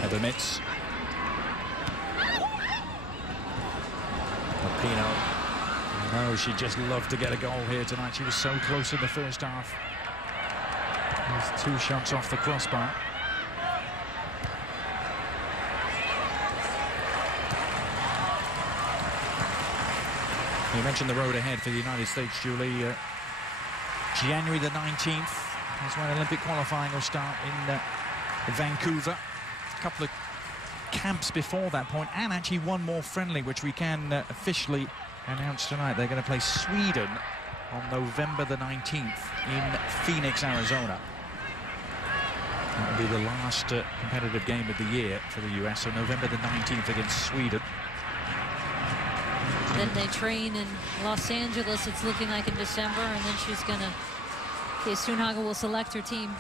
Heather Mitz. Rapinoe. No, she just loved to get a goal here tonight. She was so close in the first half. There's 2 shots off the crossbar. You mentioned the road ahead for the United States, Julie. January the 19th is when Olympic qualifying will start in Vancouver. A couple of camps before that point, and actually one more friendly, which we can officially announce tonight. They're going to play Sweden on November the 19th in Phoenix, Arizona. That will be the last competitive game of the year for the US, so November the 19th against Sweden. Then they train in Los Angeles, it's looking like in December, and then she's going to, Sundhage will select her team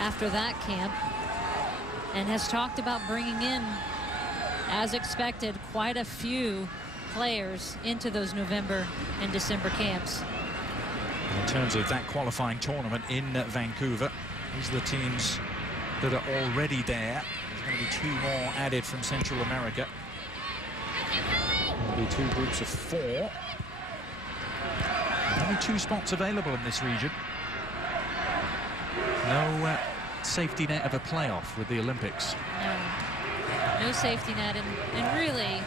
after that camp, and has talked about bringing in, as expected, quite a few players into those November and December camps. In terms of that qualifying tournament in Vancouver, these are the teams that are already there. There's going to be 2 more added from Central America. There'll be 2 groups of 4. Only 2 spots available in this region. No safety net of a playoff with the Olympics. No safety net, and really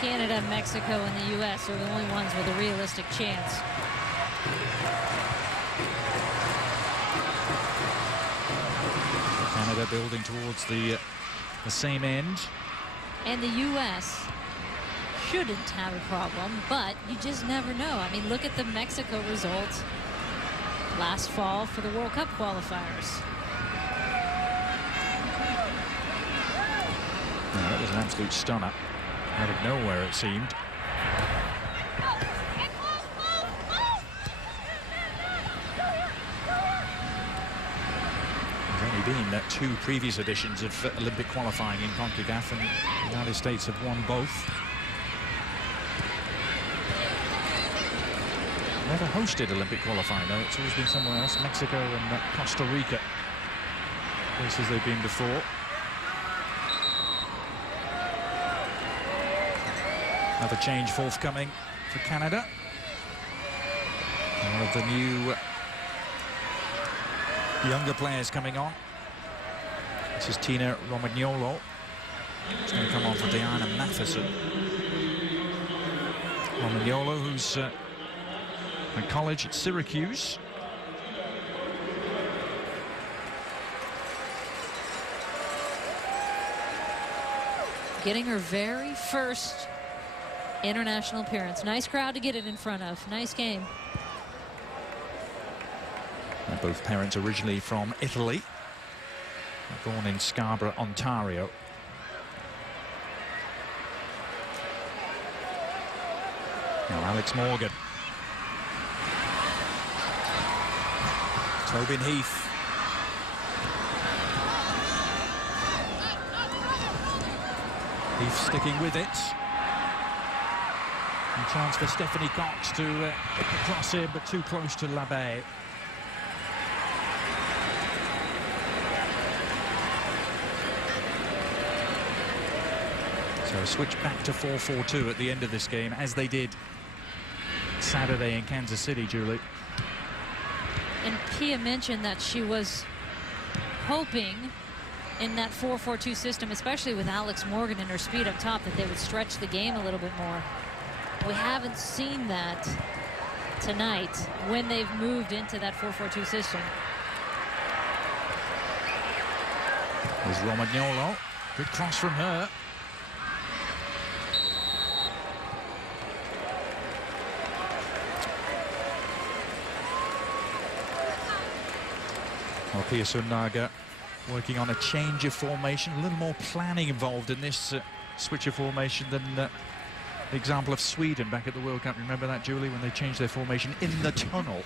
Canada, Mexico, and the U.S. are the only ones with a realistic chance. Canada building towards the same end. And the U.S. shouldn't have a problem, but you just never know. I mean, look at the Mexico results last fall for the World Cup qualifiers. That was an absolute stunner. Out of nowhere, it seemed. There's only been 2 previous editions of Olympic qualifying in CONCACAF, and the United States have won both. Never hosted Olympic qualifying, though. It's always been somewhere else. Mexico and Costa Rica, places they've been before. Another change forthcoming for Canada. One of the new younger players coming on. This is Tina Romagnolo. It's going to come on for Diana Matheson. Romagnolo, who's at college at Syracuse. Getting her very first international appearance. Nice crowd to get it in front of. Nice game. And both parents originally from Italy. Born in Scarborough, Ontario. Now Alex Morgan. Tobin Heath. He's sticking with it. A chance for Stephanie Cox to get the cross in, but too close to Labbe. So a switch back to 4-4-2 at the end of this game, as they did Saturday in Kansas City, Julie. And Pia mentioned that she was hoping in that 4-4-2 system, especially with Alex Morgan and her speed up top, that they would stretch the game a little bit more. We haven't seen that tonight when they've moved into that 4-4-2 system. There's Romagnolo. Good cross from her. Well, Pia Sundhage working on a change of formation, a little more planning involved in this switch of formation than the example of Sweden back at the World Cup. Remember that, Julie, when they changed their formation in the tunnel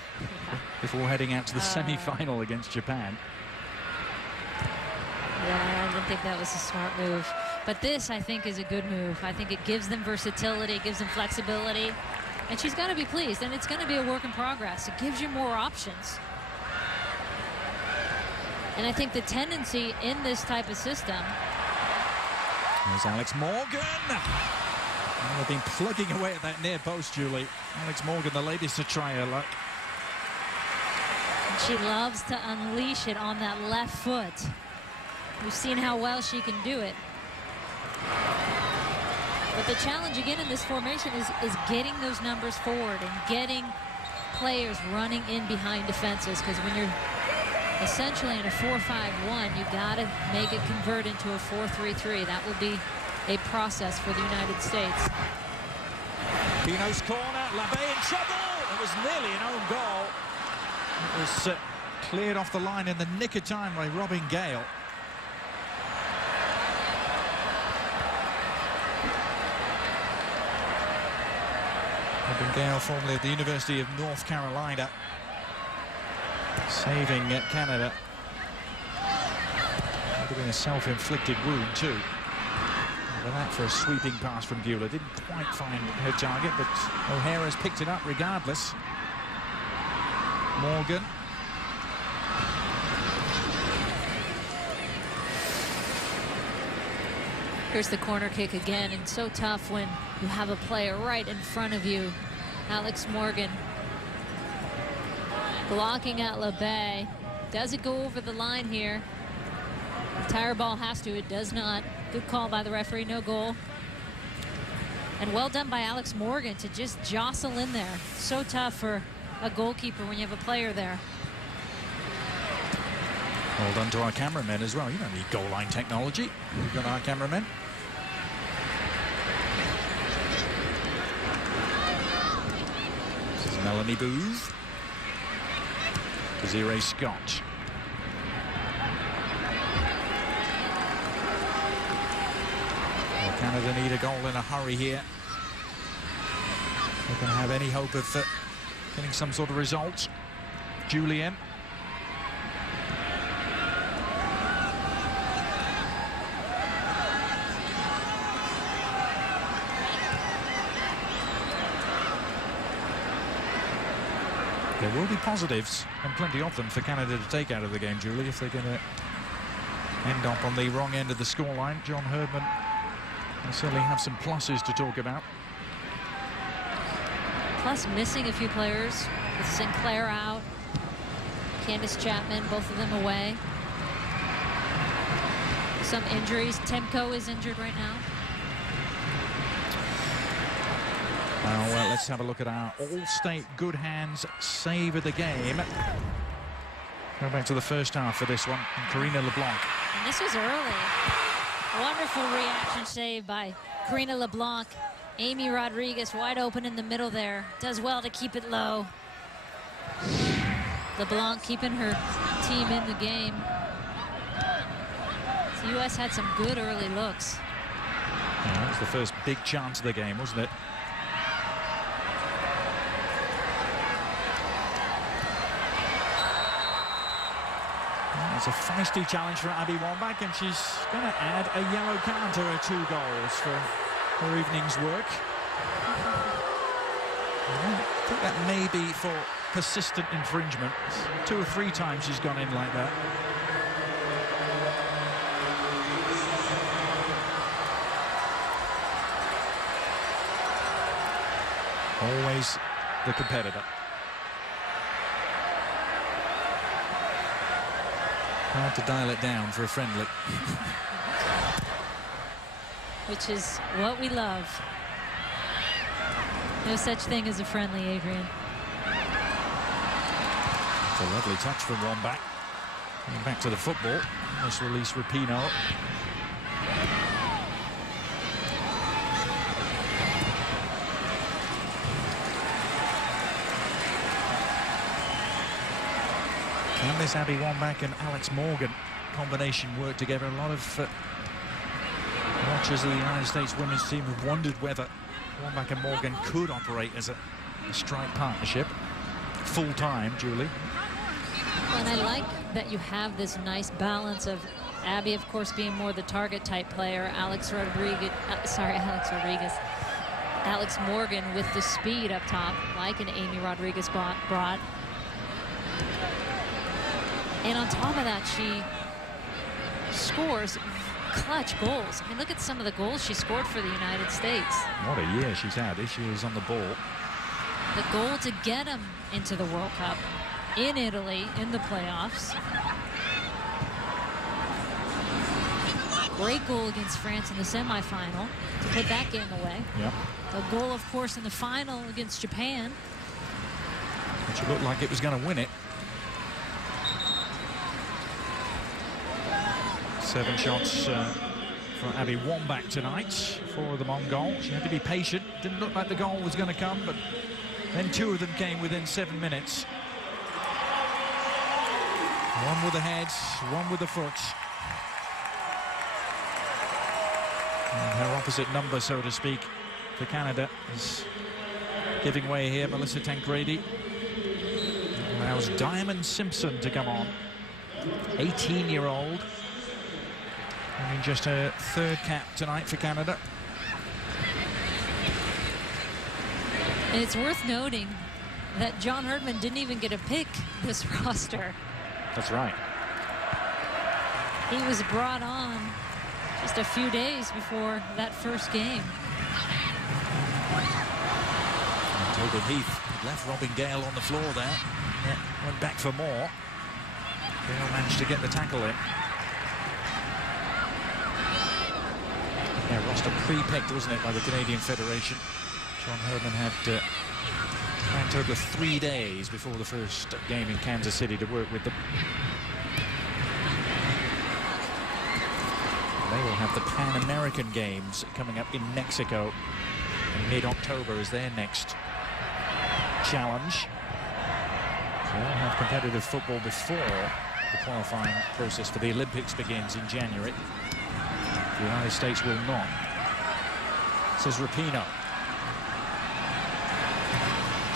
before heading out to the semi-final against Japan? Yeah, I didn't think that was a smart move. But this, I think, is a good move. I think it gives them versatility, it gives them flexibility. And she's got to be pleased, and it's going to be a work in progress. It gives you more options. And I think the tendency in this type of system... There's Alex Morgan. And they've been plugging away at that near post, Julie. Alex Morgan, the latest to try her luck. And she loves to unleash it on that left foot. We've seen how well she can do it. But the challenge again in this formation is getting those numbers forward and getting players running in behind defenses, because when you're essentially in a 4-5-1, you got to make it convert into a 4-3-3. That will be a process for the United States. Pino's corner, Labbe in trouble. It was nearly an own goal. It was cleared off the line in the nick of time by Robin Gale. Robin Gale, formerly at the University of North Carolina, saving Canada. Would have been a self-inflicted wound too. And that for a sweeping pass from Bueller. Didn't quite find her target, but O'Hara's picked it up regardless. Morgan. Here's the corner kick again, and so tough when you have a player right in front of you. Alex Morgan blocking at Labbe. Does it go over the line here? The tire ball has to. It does not. Good call by the referee. No goal. And well done by Alex Morgan to just jostle in there. So tough for a goalkeeper when you have a player there. Well done to our cameramen as well. You don't need goal line technology. We've got our cameramen. This is Melanie Booth. Desiree Scott. Well, Canada need a goal in a hurry here. They're going to have any hope of getting some sort of result. Julian. There will be positives, and plenty of them, for Canada to take out of the game, Julie, if they're going to end up on the wrong end of the scoreline. John Herdman will certainly have some pluses to talk about. Plus missing a few players, with Sinclair out, Candace Chapman, both of them away. Some injuries. Temko is injured right now. Well, let's have a look at our all-state good hands save of the game. Go back to the first half for this one. Karina LeBlanc. And this was early. Wonderful reaction save by Karina LeBlanc. Amy Rodriguez wide open in the middle there. Does well to keep it low. LeBlanc keeping her team in the game. The U.S. had some good early looks. Yeah, that was the first big chance of the game, wasn't it? It's a feisty challenge for Abby Wambach, and she's going to add a yellow card to her 2 goals for her evening's work. I think that may be for persistent infringement. 2 or 3 times she's gone in like that. Always the competitor. Hard to dial it down for a friendly. Which is what we love. No such thing as a friendly, Adrian. It's a lovely touch from Wambach. Going back to the football. Nice release, Rapinoe. Can this Abby Wambach and Alex Morgan combination work together? A lot of watchers of the United States women's team have wondered whether Wambach and Morgan could operate as a strike partnership full-time, Julie. And I like that you have this nice balance of Abby, of course, being more the target type player, Alex Morgan with the speed up top, like an Amy Rodriguez brought. And on top of that, she scores clutch goals. I mean, look at some of the goals she scored for the United States. What a year she's had. This year is on the ball. The goal to get them into the World Cup in Italy in the playoffs. Great goal against France in the semifinal to put that game away. Yep. The goal, of course, in the final against Japan. Which looked like it was going to win it. 7 shots for Abby Wambach tonight for the Mongol. She had to be patient. Didn't look like the goal was going to come, but then 2 of them came within 7 minutes. One with the head, one with the foot. And her opposite number, so to speak, for Canada is giving way here. Melissa Tancredi allows Diamond Simpson to come on. 18-year-old. I mean, just her 3rd cap tonight for Canada. And it's worth noting that John Herdman didn't even get a pick this roster. That's right. He was brought on just a few days before that first game. And Tobin Heath left Robin Gale on the floor there. Yeah, went back for more. Gale managed to get the tackle in. Yeah, roster pre-picked, wasn't it, by the Canadian Federation. John Herdman had planned over 3 days before the first game in Kansas City to work with them. They will have the Pan American Games coming up in Mexico in mid-October as their next challenge. So they'll have competitive football before the qualifying process for the Olympics begins in January. The United States will not. Says Rapinoe.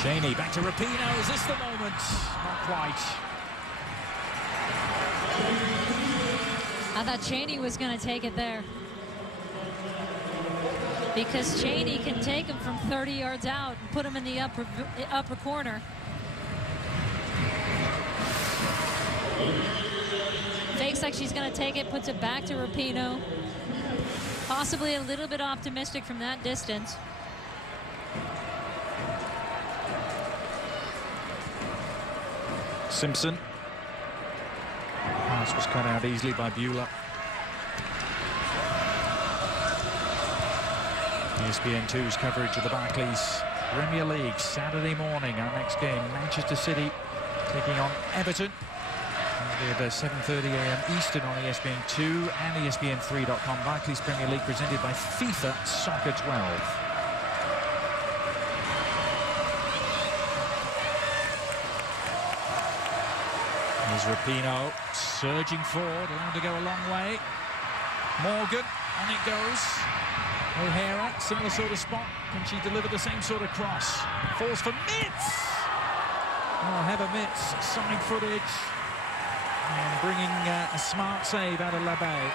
Cheney back to Rapinoe. Is this the moment? Not quite. I thought Cheney was going to take it there. Because Cheney can take him from 30 yards out and put him in the upper corner. Fakes like she's going to take it, puts it back to Rapinoe. Possibly a little bit optimistic from that distance. Simpson. Pass was cut out easily by Beulah. ESPN2's coverage of the Barclays Premier League Saturday morning. Our next game, Manchester City taking on Everton. At 7:30 a.m. Eastern on ESPN2 and ESPN3.com. Barclays Premier League presented by FIFA Soccer 12. There's Rapinoe surging forward, allowed to go a long way. Morgan, on it goes. O'Hara, similar sort of spot. Can she deliver the same sort of cross? Falls for Mitz. Oh, Heather Mitz, side footage. and bringing a smart save out of Labay.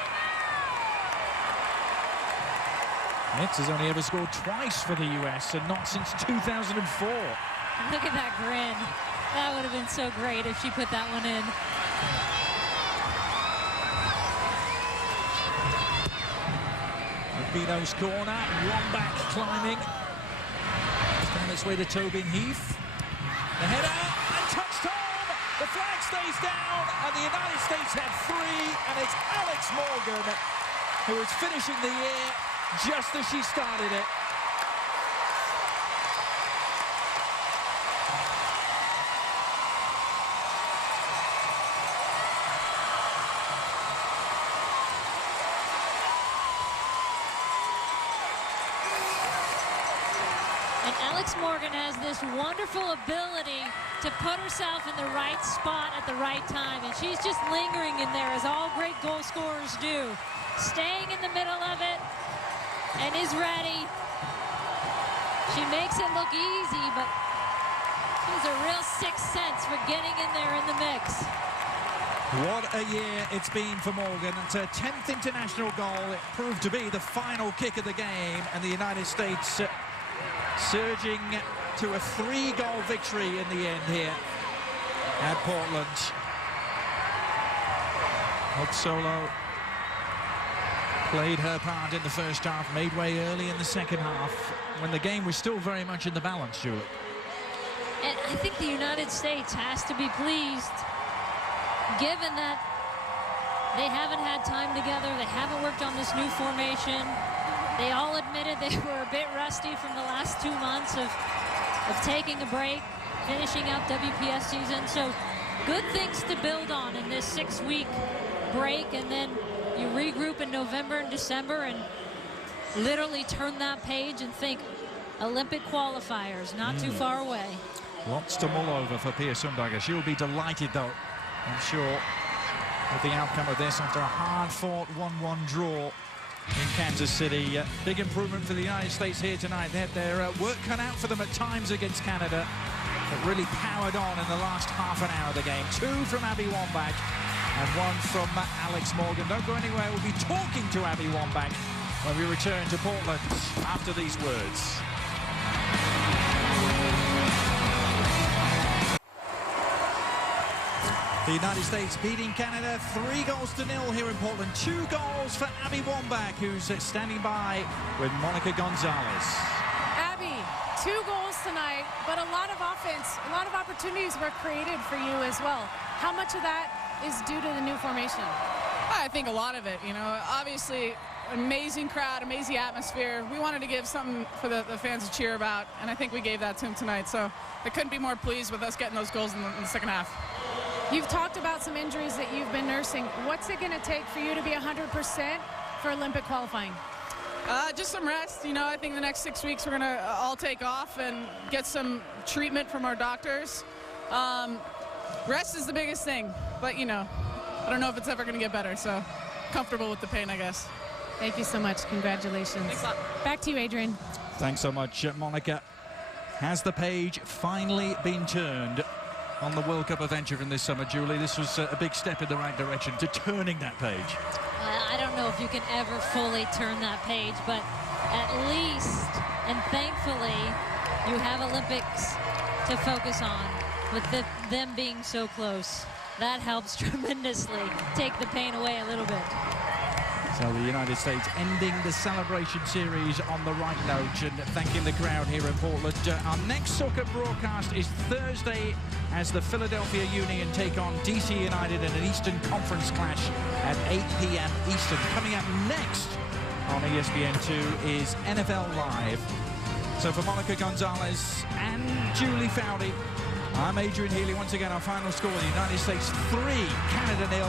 Nix has only ever scored twice for the US and not since 2004. Look at that grin. That would have been so great if she put that one in. Rubino's corner, Wombach climbing. It's on its way to Tobin Heath. The header, and touched home! The flag stays down, and the United States had 3, and it's Alex Morgan who is finishing the year just as she started it. And Alex Morgan has this wonderful ability to put herself in the right spot at the right time. And she's just lingering in there, as all great goal scorers do. Staying in the middle of it and is ready. She makes it look easy, but she's a real sixth sense for getting in there in the mix. What a year it's been for Morgan. It's her 10th international goal. It proved to be the final kick of the game, and the United States surging to a 3-goal victory in the end here at Portland. Hope Solo played her part in the first half, made way early in the second half, when the game was still very much in the balance, Julie. And I think the United States has to be pleased, given that they haven't had time together, they haven't worked on this new formation. They all admitted they were a bit rusty from the last 2 months of taking a break, finishing out WPS season. So good things to build on in this 6-week break, and then you regroup in November and December and literally turn that page and think Olympic qualifiers not too far away. Lots to mull over for Pia Sundhage. She'll be delighted, though, I'm sure, with the outcome of this after a hard-fought 1-1 draw in Kansas City. Big improvement for the United States here tonight. They had their work cut out for them at times against Canada, but really powered on in the last half an hour of the game. 2 from Abby Wambach and 1 from Alex Morgan. Don't go anywhere. We'll be talking to Abby Wambach when we return to Portland after these words. The United States beating Canada 3-0 here in Portland. 2 goals for Abby Wambach, who's standing by with Monica Gonzalez. Abby, 2 goals tonight, but a lot of offense, a lot of opportunities were created for you as well. How much of that is due to the new formation? I think a lot of it, you know, obviously amazing crowd, amazing atmosphere. We wanted to give something for the fans to cheer about, and I think we gave that to them tonight. So I couldn't be more pleased with us getting those goals in the second half. You've talked about some injuries that you've been nursing. What's it going to take for you to be 100% for Olympic qualifying? Just some rest. You know, I think the next 6 weeks we're going to all take off and get some treatment from our doctors. Rest is the biggest thing, but, you know, I don't know if it's ever going to get better, so comfortable with the pain, I guess. Thank you so much. Congratulations. Thanks a lot. Back to you, Adrian. Thanks so much, Monica. Has the page finally been turned on the World Cup adventure from this summer, Julie? This was a big step in the right direction to turning that page. I don't know if you can ever fully turn that page, but at least, and thankfully, you have Olympics to focus on with them being so close. That helps tremendously take the pain away a little bit. So the United States ending the celebration series on the right note and thanking the crowd here in Portland. Our next soccer broadcast is Thursday as the Philadelphia Union take on DC United in an Eastern Conference clash at 8 p.m. Eastern. Coming up next on ESPN2 is NFL Live. So for Monica Gonzalez and Julie Foudy, I'm Adrian Healy. Once again, our final score, the United States 3, Canada 0.